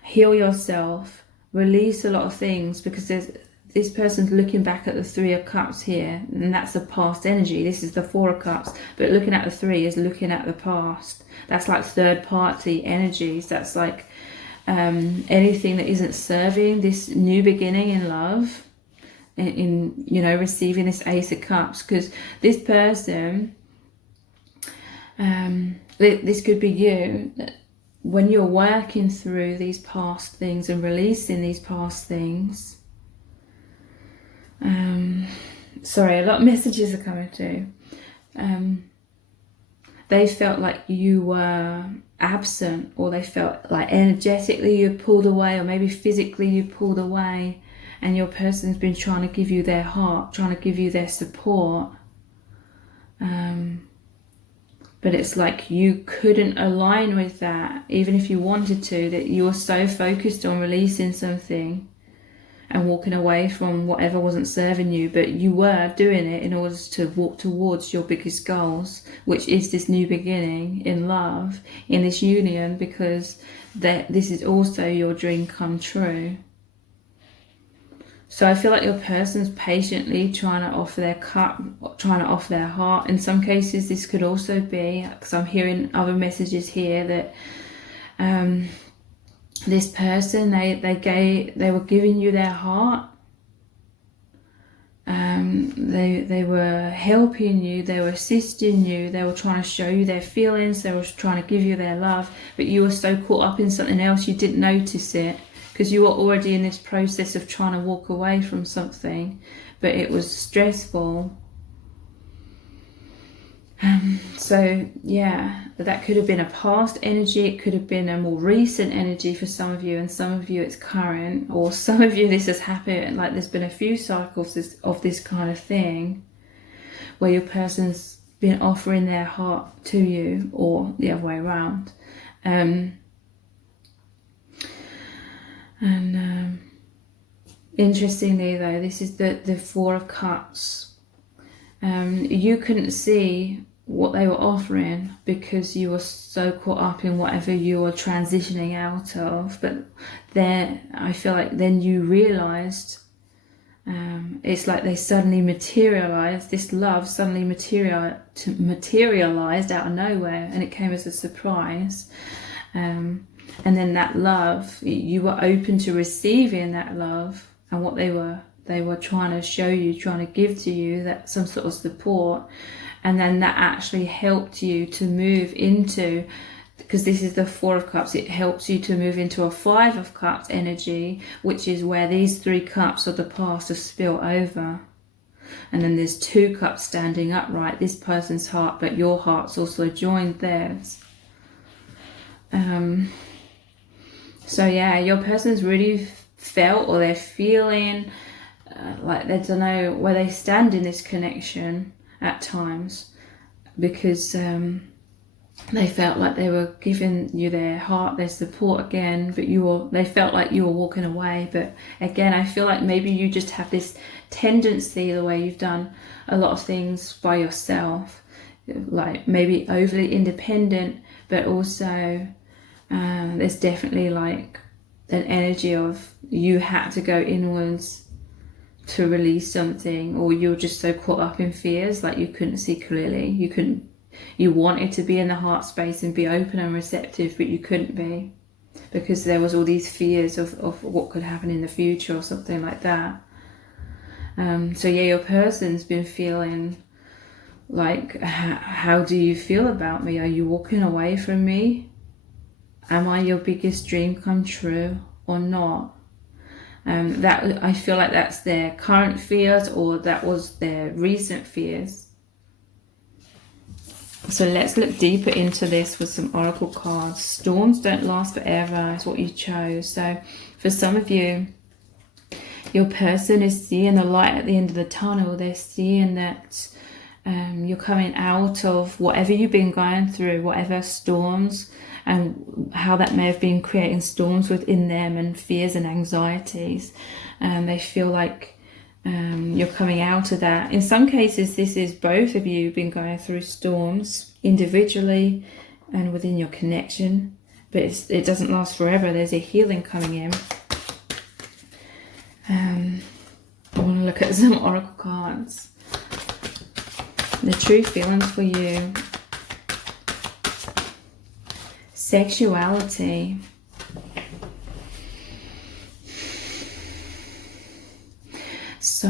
heal yourself, release a lot of things, because this person's looking back at the Three of Cups here, and that's the past energy. This is the Four of Cups, but looking at the Three is looking at the past. That's like third party energies. That's like anything that isn't serving this new beginning in love, in you know, receiving this Ace of Cups. Because this person, this could be you, when you're working through these past things and releasing these past things. Sorry, a lot of messages are coming through. They felt like you were absent, or they felt like energetically you pulled away, or maybe physically you pulled away, and your person's been trying to give you their heart, trying to give you their support. But it's like you couldn't align with that, even if you wanted to, that you were so focused on releasing something and walking away from whatever wasn't serving you. But you were doing it in order to walk towards your biggest goals, which is this new beginning in love, in this union, because this is also your dream come true. So I feel like your person's patiently trying to offer their cup, trying to offer their heart. In some cases, this could also be, because I'm hearing other messages here, that this person, they were giving you their heart. They were helping you, they were assisting you, they were trying to show you their feelings, they were trying to give you their love, but you were so caught up in something else you didn't notice it, because you were already in this process of trying to walk away from something, but it was stressful. So yeah, that could have been a past energy, it could have been a more recent energy for some of you, and some of you it's current, or some of you this has happened, like there's been a few cycles of this kind of thing, where your person's been offering their heart to you, or the other way around. Interestingly though, this is the Four of Cups. You couldn't see what they were offering because you were so caught up in whatever you were transitioning out of. But then I feel like then you realized, it's like they suddenly materialized, this love suddenly materialized out of nowhere, and it came as a surprise. And then that love, you were open to receiving that love, and what they were trying to show you, trying to give to you, that some sort of support. And then that actually helped you to move into, because this is the Four of Cups, it helps you to move into a Five of Cups energy, which is where these three cups of the past have spilled over. And then there's two cups standing upright, this person's heart, but your heart's also joined theirs. So yeah, your person's really felt, or they're feeling like they don't know where they stand in this connection at times, because they felt like they were giving you their heart, their support again, but they felt like you were walking away. But again, I feel like maybe you just have this tendency, the way you've done a lot of things by yourself, like maybe overly independent, but also there's definitely like an energy of you had to go inwards to release something, or you were just so caught up in fears, like you couldn't see clearly. You wanted to be in the heart space and be open and receptive, but you couldn't be, because there was all these fears of what could happen in the future or something like that. So yeah, your person's been feeling like, how do you feel about me? Are you walking away from me? Am I your biggest dream come true or not? That I feel like that's their current fears, or that was their recent fears. So let's look deeper into this with some oracle cards. Storms don't last forever is what you chose. So for some of you, your person is seeing the light at the end of the tunnel. They're seeing that you're coming out of whatever you've been going through, whatever storms, and how that may have been creating storms within them, and fears and anxieties. They feel like You're coming out of that. In some cases, this is both of you been going through storms individually and within your connection, but it doesn't last forever. There's a healing coming in. I want to look at some oracle cards. The true feelings for you. Sexuality. So,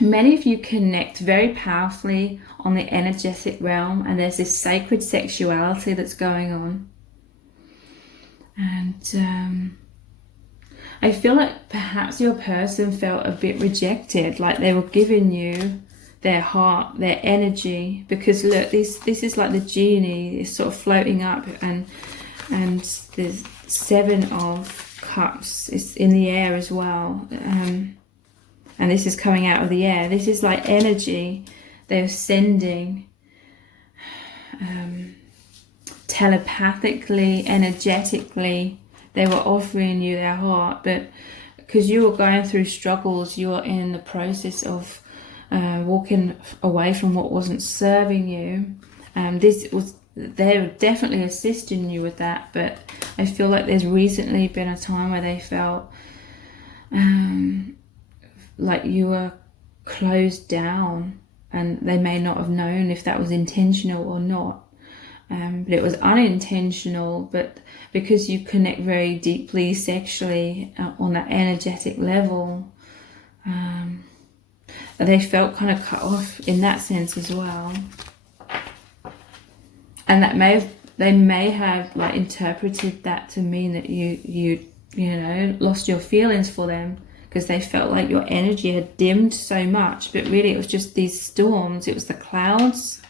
many of you connect very powerfully on the energetic realm, and there's this sacred sexuality that's going on. And I feel like perhaps your person felt a bit rejected, like they were giving you their heart, their energy, because look, this is like the genie is sort of floating up, and the 7 of Cups is in the air as well, and this is coming out of the air. This is like energy they're sending telepathically, energetically. They were offering you their heart, but because you were going through struggles, you were in the process of walking away from what wasn't serving you. They're definitely assisting you with that, but I feel like there's recently been a time where they felt like you were closed down, and they may not have known if that was intentional or not, but it was unintentional. But because you connect very deeply sexually on that energetic level, they felt kind of cut off in that sense as well. And they may have like interpreted that to mean that you know, lost your feelings for them, because they felt like your energy had dimmed so much. But really it was just these storms. It was the clouds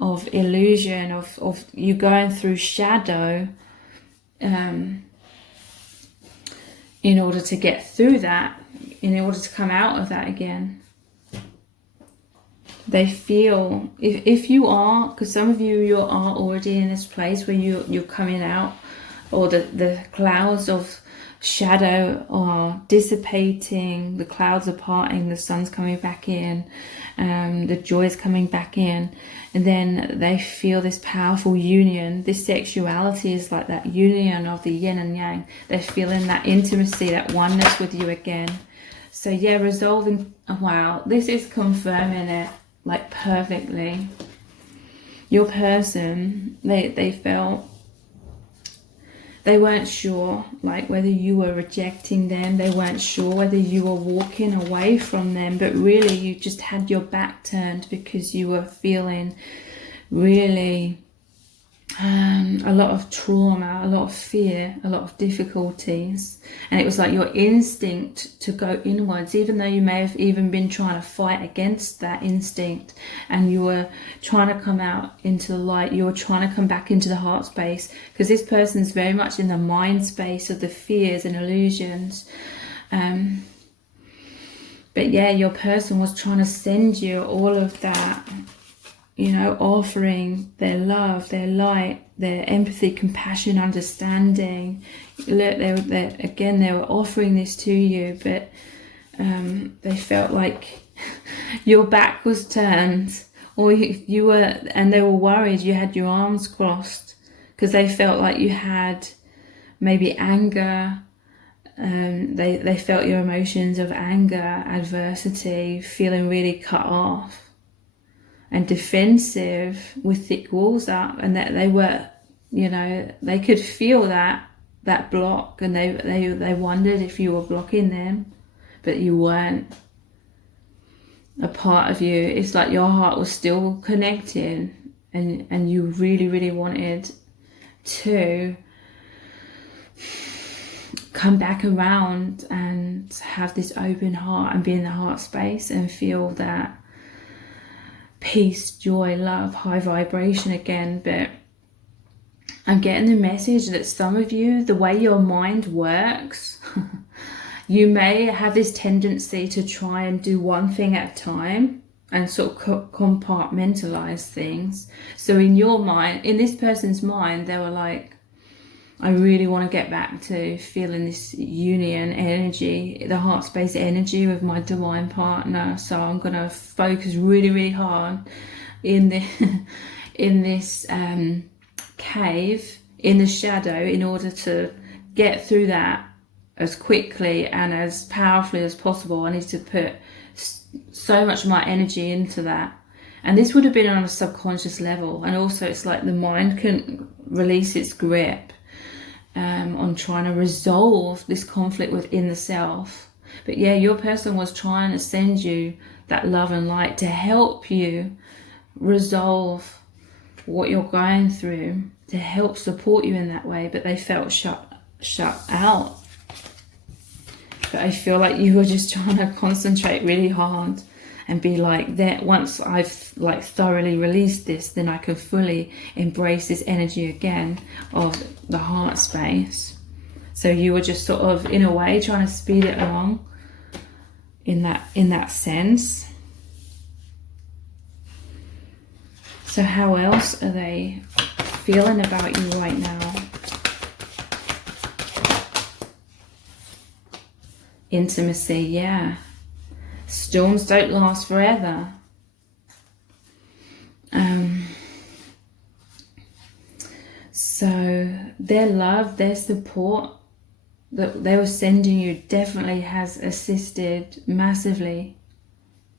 of illusion, of you going through shadow in order to get through that, in order to come out of that again. They feel, if you are, because some of you are already in this place where you're coming out, or the clouds of shadow are dissipating, the clouds are parting, the sun's coming back in, the joy is coming back in, and then they feel this powerful union. This sexuality is like that union of the yin and yang. They're feeling that intimacy, that oneness with you again. So yeah, resolving, wow, this is confirming it like perfectly. Your person, they felt they weren't sure like whether you were rejecting them. They weren't sure whether you were walking away from them, but really you just had your back turned because you were feeling really a lot of trauma, a lot of fear, a lot of difficulties. And it was like your instinct to go inwards, even though you may have even been trying to fight against that instinct, and you were trying to come out into the light. You were trying to come back into the heart space, because this person's very much in the mind space of the fears and illusions. But yeah, your person was trying to send you all of that, you know, offering their love, their light, their empathy, compassion, understanding. Look, they were offering this to you, but they felt like your back was turned, or you were, and they were worried you had your arms crossed, because they felt like you had maybe anger. They felt your emotions of anger, adversity, feeling really cut off and defensive with thick walls up, and that they were, you know, they could feel that block, and they wondered if you were blocking them, but you weren't. A part of you, it's like your heart was still connecting, and you really, really wanted to come back around and have this open heart and be in the heart space and feel that peace, joy, love, high vibration again. But I'm getting the message that some of you, the way your mind works, you may have this tendency to try and do one thing at a time and sort of compartmentalize things. So in your mind, in this person's mind, they were like, I really want to get back to feeling this union energy, the heart space energy with my divine partner. So I'm going to focus really, really hard in the in this cave, in the shadow, in order to get through that as quickly and as powerfully as possible. I need to put so much of my energy into that. And this would have been on a subconscious level. And also it's like the mind can release its grip on trying to resolve this conflict within the self. But yeah, your person was trying to send you that love and light to help you resolve what you're going through, to help support you in that way, but they felt shut out. But I feel like you were just trying to concentrate really hard and be like, that once I've like thoroughly released this, then I can fully embrace this energy again of the heart space. So you were just sort of in a way trying to speed it along in that sense. So how else are they feeling about you right now? Intimacy, yeah. Storms don't last forever. So their love, their support that they were sending you definitely has assisted massively,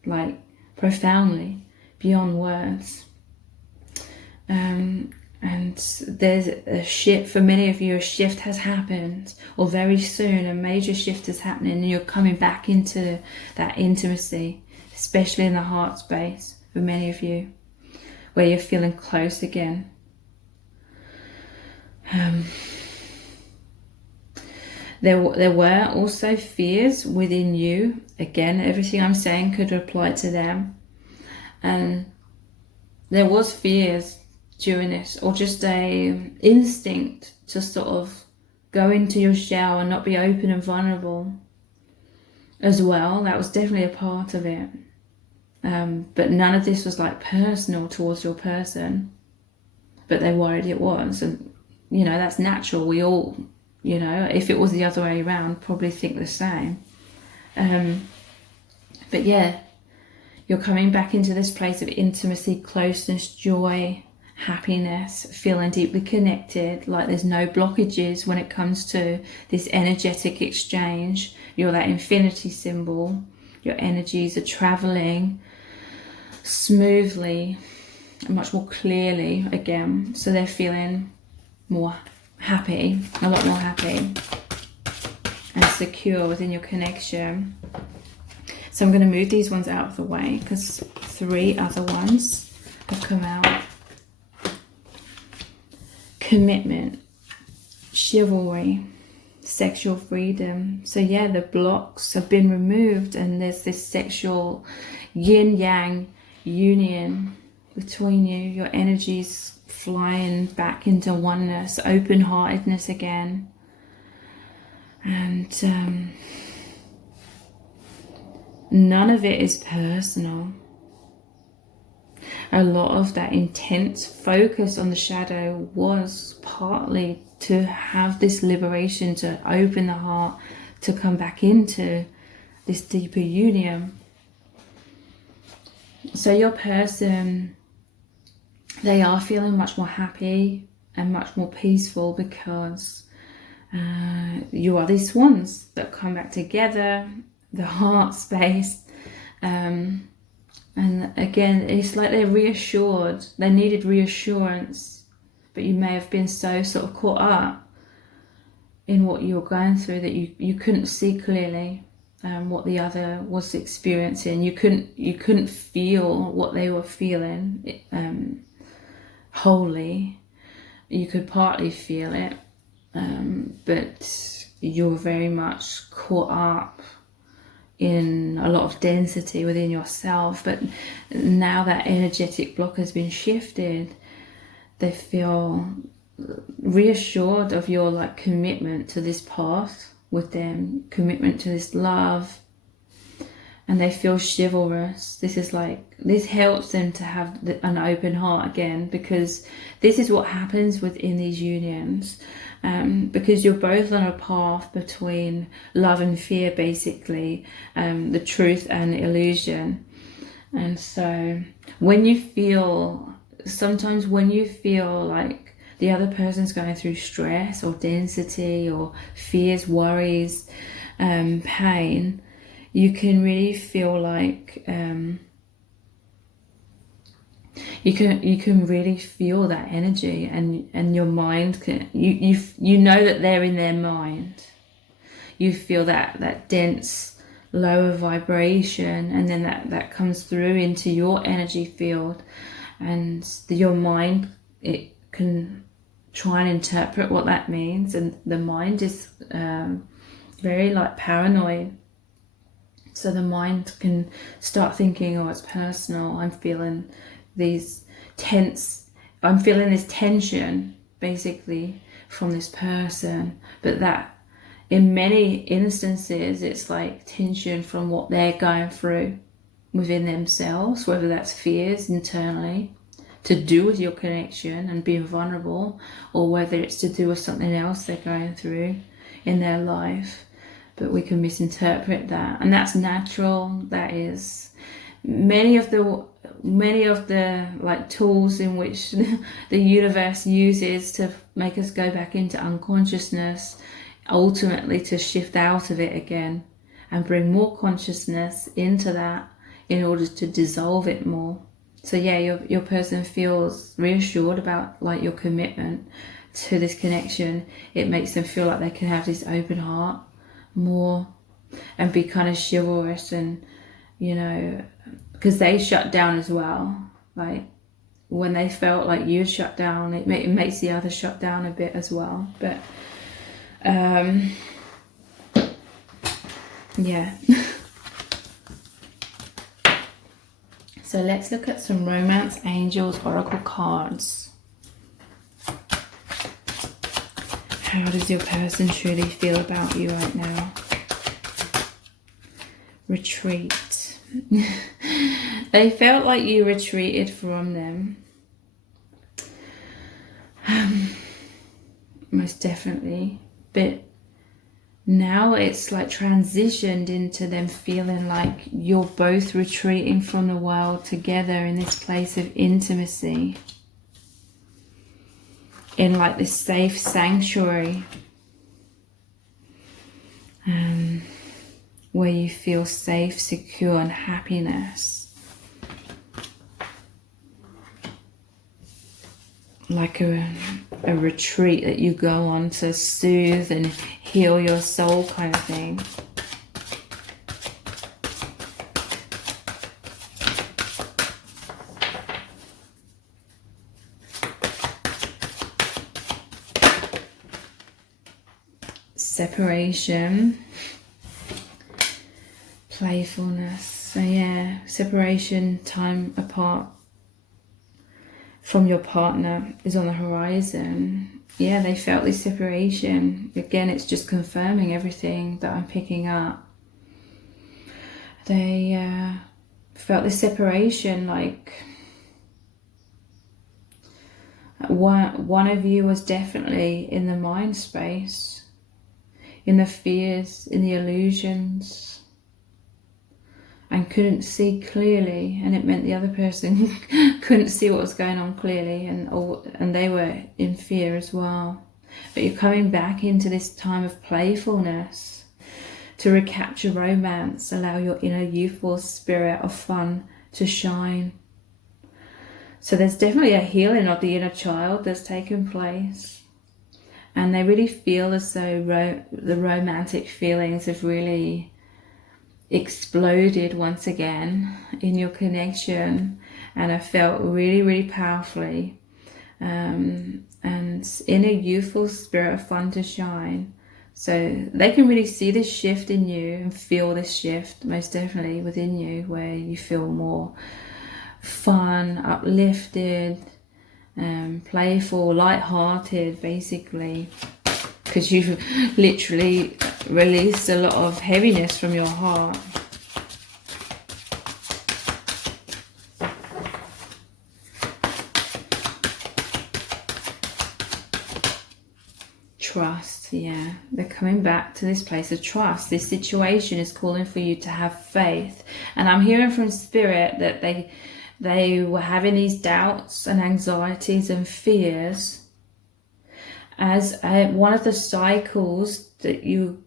like profoundly, beyond words. And there's a shift, for many of you, a shift has happened, or very soon a major shift is happening, and you're coming back into that intimacy, especially in the heart space for many of you, where you're feeling close again. There were also fears within you. Again, everything I'm saying could apply to them. And there was fears during this, or just a instinct to sort of go into your shell and not be open and vulnerable as well. That was definitely a part of it. But none of this was like personal towards your person, but they worried it was. And you know, that's natural. We all, you know, if it was the other way around, probably think the same. But yeah, you're coming back into this place of intimacy, closeness, joy, happiness, feeling deeply connected, like there's no blockages when it comes to this energetic exchange. You're that infinity symbol. Your energies are traveling smoothly and much more clearly again. So they're feeling more happy, a lot more happy and secure within your connection. So I'm going to move these ones out of the way because 3 other ones have come out. Commitment, chivalry, sexual freedom. So yeah, the blocks have been removed and there's this sexual yin-yang union between you. Your energies flying back into oneness, open-heartedness again. And none of it is personal. A lot of that intense focus on the shadow was partly to have this liberation, to open the heart, to come back into this deeper union. So your person, they are feeling much more happy and much more peaceful because you are these swans that come back together, the heart space. And again, it's like they're reassured. They needed reassurance, but you may have been so sort of caught up in what you were going through that you couldn't see clearly what the other was experiencing. You couldn't feel what they were feeling wholly. You could partly feel it, but you were very much caught up in a lot of density within yourself. But now that energetic block has been shifted, they feel reassured of your like commitment to this path with them, commitment to this love, and they feel chivalrous. This helps them to have an open heart again, because this is what happens within these unions, because you're both on a path between love and fear, basically, the truth and illusion. And so sometimes when you feel like the other person's going through stress or density or fears, worries, pain, you can really feel like you can really feel that energy, and your mind can, you know that they're in their mind. You feel that dense lower vibration, and then that comes through into your energy field, and your mind, it can try and interpret what that means, and the mind is very like paranoid. So the mind can start thinking, oh, it's personal, I'm feeling this tension basically from this person. But that, in many instances, it's like tension from what they're going through within themselves, whether that's fears internally to do with your connection and being vulnerable, or whether it's to do with something else they're going through in their life. But we can misinterpret that, and that's natural. That is many of the like tools in which the universe uses to make us go back into unconsciousness, ultimately to shift out of it again and bring more consciousness into that in order to dissolve it more. So yeah, your person feels reassured about like your commitment to this connection. It makes them feel like they can have this open heart more and be kind of chivalrous, and you know, because they shut down as well. Like when they felt like you shut down, it makes the other shut down a bit as well. But yeah. So let's look at some Romance Angels Oracle cards. How does your person truly feel about you right now? Retreat. They felt like you retreated from them. Most definitely. But now it's like transitioned into them feeling like you're both retreating from the world together in this place of intimacy, in like this safe sanctuary, where you feel safe, secure, and happiness. Like a retreat that you go on to soothe and heal your soul, kind of thing. Separation, playfulness. So yeah, separation, time apart from your partner is on the horizon. Yeah, they felt this separation. Again, it's just confirming everything that I'm picking up. They felt this separation, like one of you was definitely in the mind space, in the fears, in the illusions, and couldn't see clearly, and it meant the other person couldn't see what was going on clearly, and they were in fear as well. But you're coming back into this time of playfulness to recapture romance, allow your inner youthful spirit of fun to shine. So there's definitely a healing of the inner child that's taken place, and they really feel as though the romantic feelings have really exploded once again in your connection, and I felt really, really powerfully, and in a youthful spirit of fun to shine. So they can really see this shift in you and feel this shift most definitely within you, where you feel more fun, uplifted, playful, light-hearted, basically, because you've literally released a lot of heaviness from your heart. trust. Yeah, they're coming back to this place of trust. This situation is calling for you to have faith. And I'm hearing from Spirit that they were having these doubts and anxieties and fears as one of the cycles that you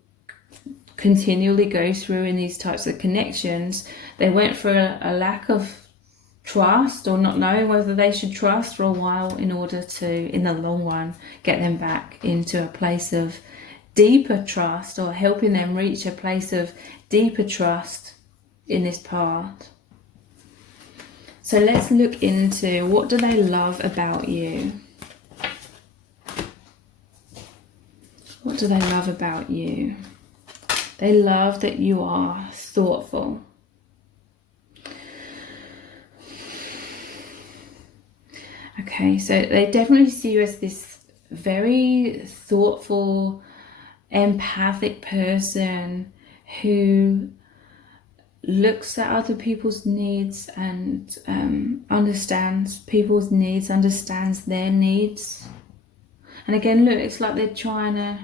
continually go through in these types of connections. They went through a lack of trust, or not knowing whether they should trust, for a while, in order to, in the long run, get them back into a place of deeper trust, or helping them reach a place of deeper trust in this path. So let's look into, what do they love about you? What do they love about you? They love that you are thoughtful. Okay, so they definitely see you as this very thoughtful, empathic person who looks at other people's needs and understands people's needs, understands their needs. And again, look, it's like they're trying to,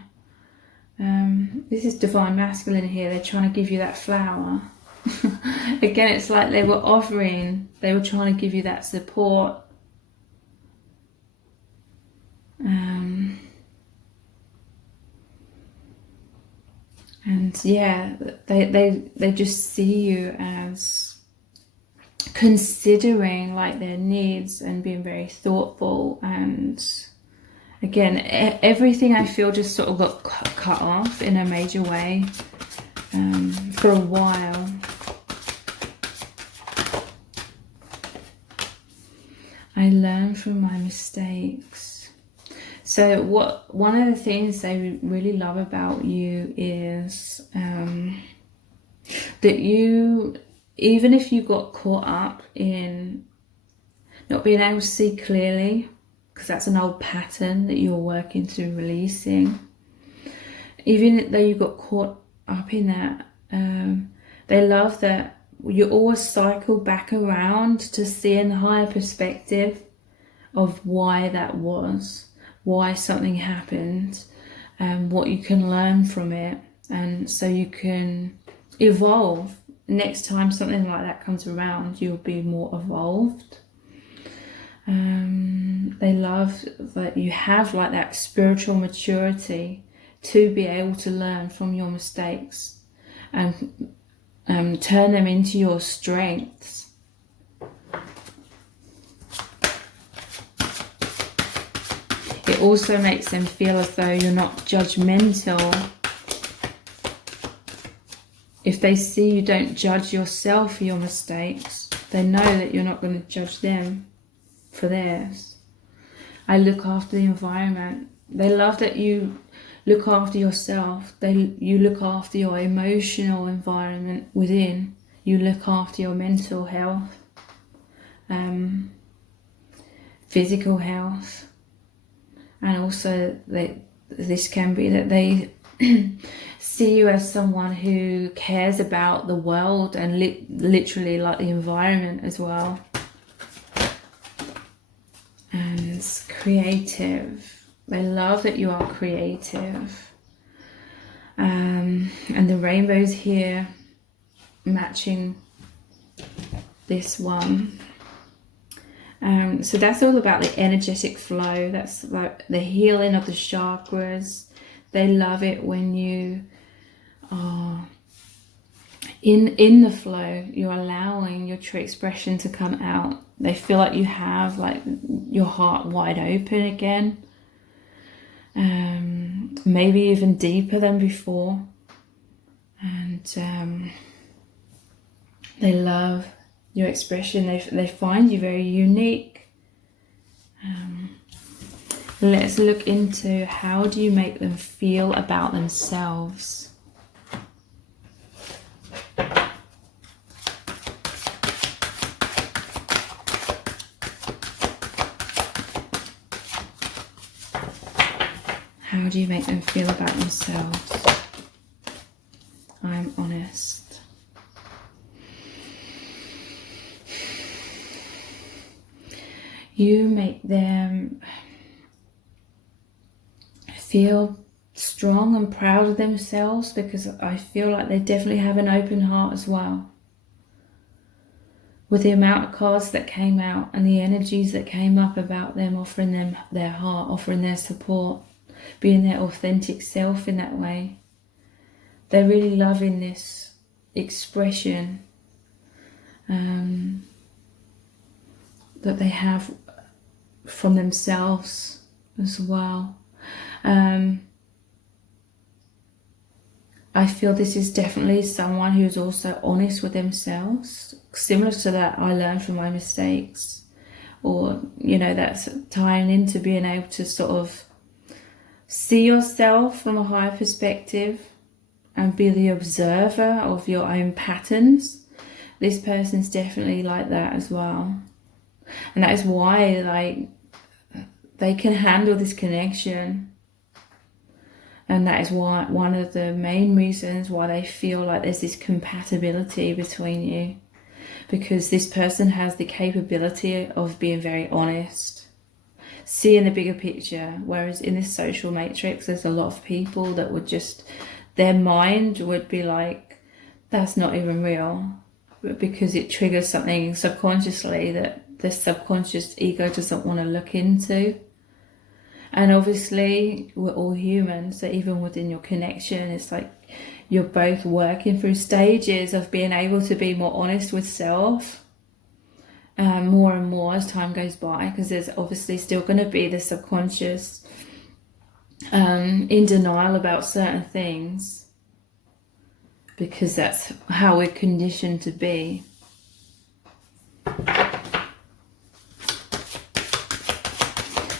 this is divine masculine here, they're trying to give you that flower. Again, it's like they were trying to give you that support. And yeah, they just see you as considering like their needs and being very thoughtful. And again, everything I feel just sort of got cut off in a major way for a while. I learn from my mistakes. So one of the things they really love about you is that you, even if you got caught up in not being able to see clearly, because that's an old pattern that you're working through releasing, even though you got caught up in that, they love that you always cycle back around to seeing the higher perspective of why that was, why something happened, and what you can learn from it, and so you can evolve. Next time something like that comes around, you'll be more evolved. They love that you have like that spiritual maturity to be able to learn from your mistakes and turn them into your strengths. It also makes them feel as though you're not judgmental. If they see you don't judge yourself for your mistakes, they know that you're not going to judge them for theirs. I look after the environment. They love that you look after yourself. You look after your emotional environment within. You look after your mental health, physical health. And also this can be that they see you as someone who cares about the world and literally like the environment as well. And creative. They love that you are creative. And the rainbows here matching this one. So that's all about the energetic flow. That's like the healing of the chakras. They love it when you are in the flow. You're allowing your true expression to come out. They feel like you have like your heart wide open again. Maybe even deeper than before. And they love your expression. They find you very unique. Let's look into, how do you make them feel about themselves? How do you make them feel about themselves? I'm honest. You make them feel strong and proud of themselves, because I feel like they definitely have an open heart as well. With the amount of cards that came out and the energies that came up about them, offering them their heart, offering their support, being their authentic self in that way. They're really loving this expression that they have from themselves as well. I feel this is definitely someone who's also honest with themselves, similar to that I learned from my mistakes, or, you know, that's tying into being able to sort of see yourself from a higher perspective and be the observer of your own patterns. This person's definitely like that as well. And that is why, like, they can handle this connection. And that is why one of the main reasons why they feel like there's this compatibility between you. Because this person has the capability of being very honest, seeing the bigger picture. Whereas in this social matrix, there's a lot of people that would just, their mind would be like, that's not even real. Because it triggers something subconsciously that the subconscious ego doesn't want to look into. And obviously we're all human, so even within your connection, it's like you're both working through stages of being able to be more honest with self, more and more as time goes by, because there's obviously still going to be the subconscious in denial about certain things, because that's how we're conditioned to be.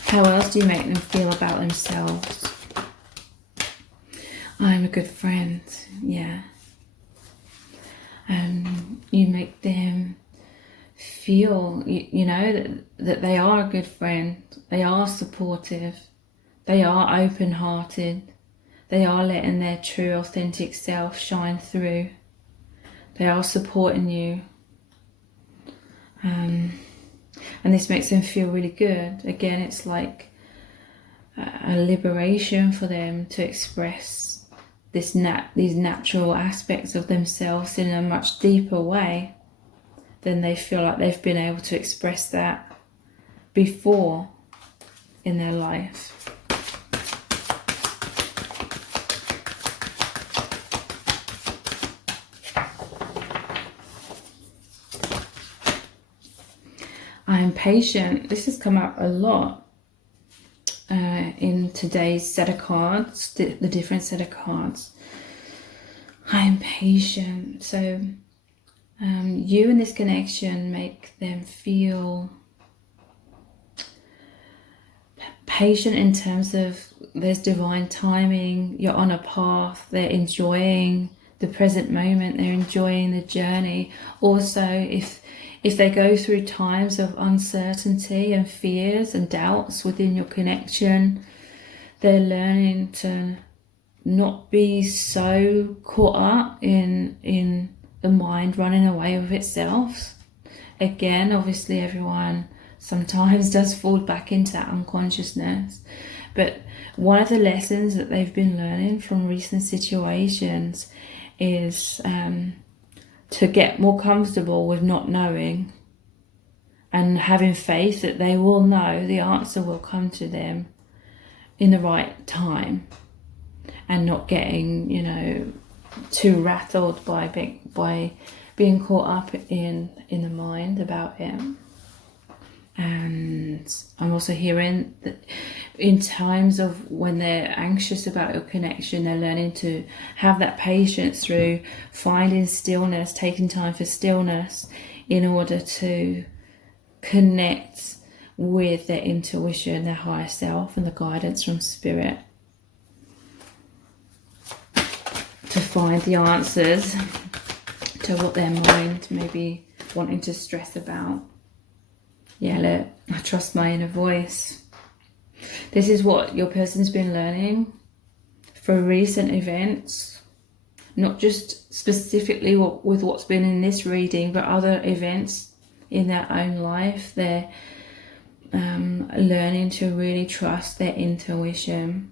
How else do you make them feel about themselves? I'm a good friend, yeah. You make them feel, you know, that they are a good friend. They are supportive. They are open-hearted. They are letting their true, authentic self shine through. They are supporting you. And this makes them feel really good. Again, it's like a liberation for them to express these natural aspects of themselves in a much deeper way than they feel like they've been able to express that before in their life. I'm patient. This has come up a lot in today's set of cards, the different set of cards. I'm patient. So you and this connection make them feel patient in terms of there's divine timing, you're on a path, they're enjoying the present moment, they're enjoying the journey. Also, if they go through times of uncertainty and fears and doubts within your connection, they're learning to not be so caught up in the mind running away with itself. Again, obviously everyone sometimes does fall back into that unconsciousness. But one of the lessons that they've been learning from recent situations is to get more comfortable with not knowing and having faith that they will know, the answer will come to them in the right time, and not getting, you know, too rattled by being caught up in the mind about it. And I'm also hearing that in times of when they're anxious about your connection, they're learning to have that patience through finding stillness, taking time for stillness in order to connect with their intuition, their higher self, and the guidance from spirit, to find the answers to what their mind may be wanting to stress about. Yeah, look, I trust my inner voice. This is what your person's been learning for recent events, not just specifically with what's been in this reading, but other events in their own life. They're learning to really trust their intuition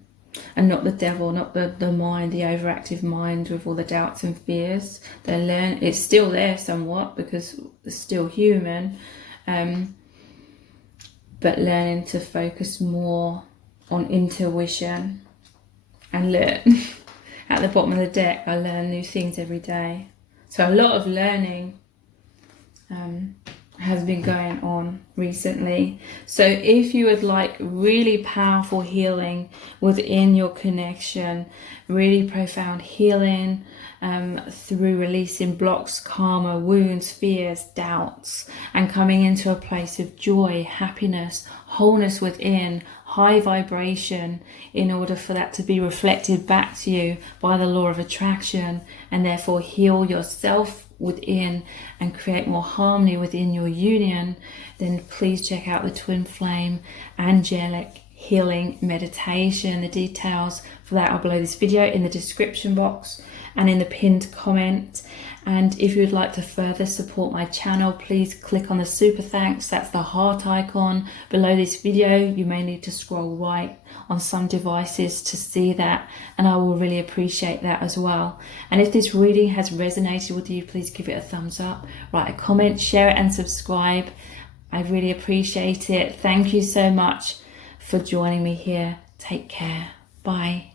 and not the devil, not the mind, the overactive mind with all the doubts and fears. It's still there somewhat because it's still human, but learning to focus more on intuition and learn. At the bottom of the deck, I learn new things every day. So a lot of learning has been going on recently. So if you would like really powerful healing within your connection, really profound healing through releasing blocks, karma, wounds, fears, doubts, and coming into a place of joy, happiness, wholeness within, high vibration, in order for that to be reflected back to you by the law of attraction, and therefore heal yourself within and create more harmony within your union, then please check out the Twin Flame Angelic Healing Meditation. The details for that are below this video in the description box and in the pinned comment. And if you would like to further support my channel, please click on the super thanks. That's the heart icon below this video. You may need to scroll right on some devices to see that, and I will really appreciate that as well. And if this reading has resonated with you, please give it a thumbs up, write a comment, share it and subscribe. I really appreciate it. Thank you so much for joining me here. Take care. Bye.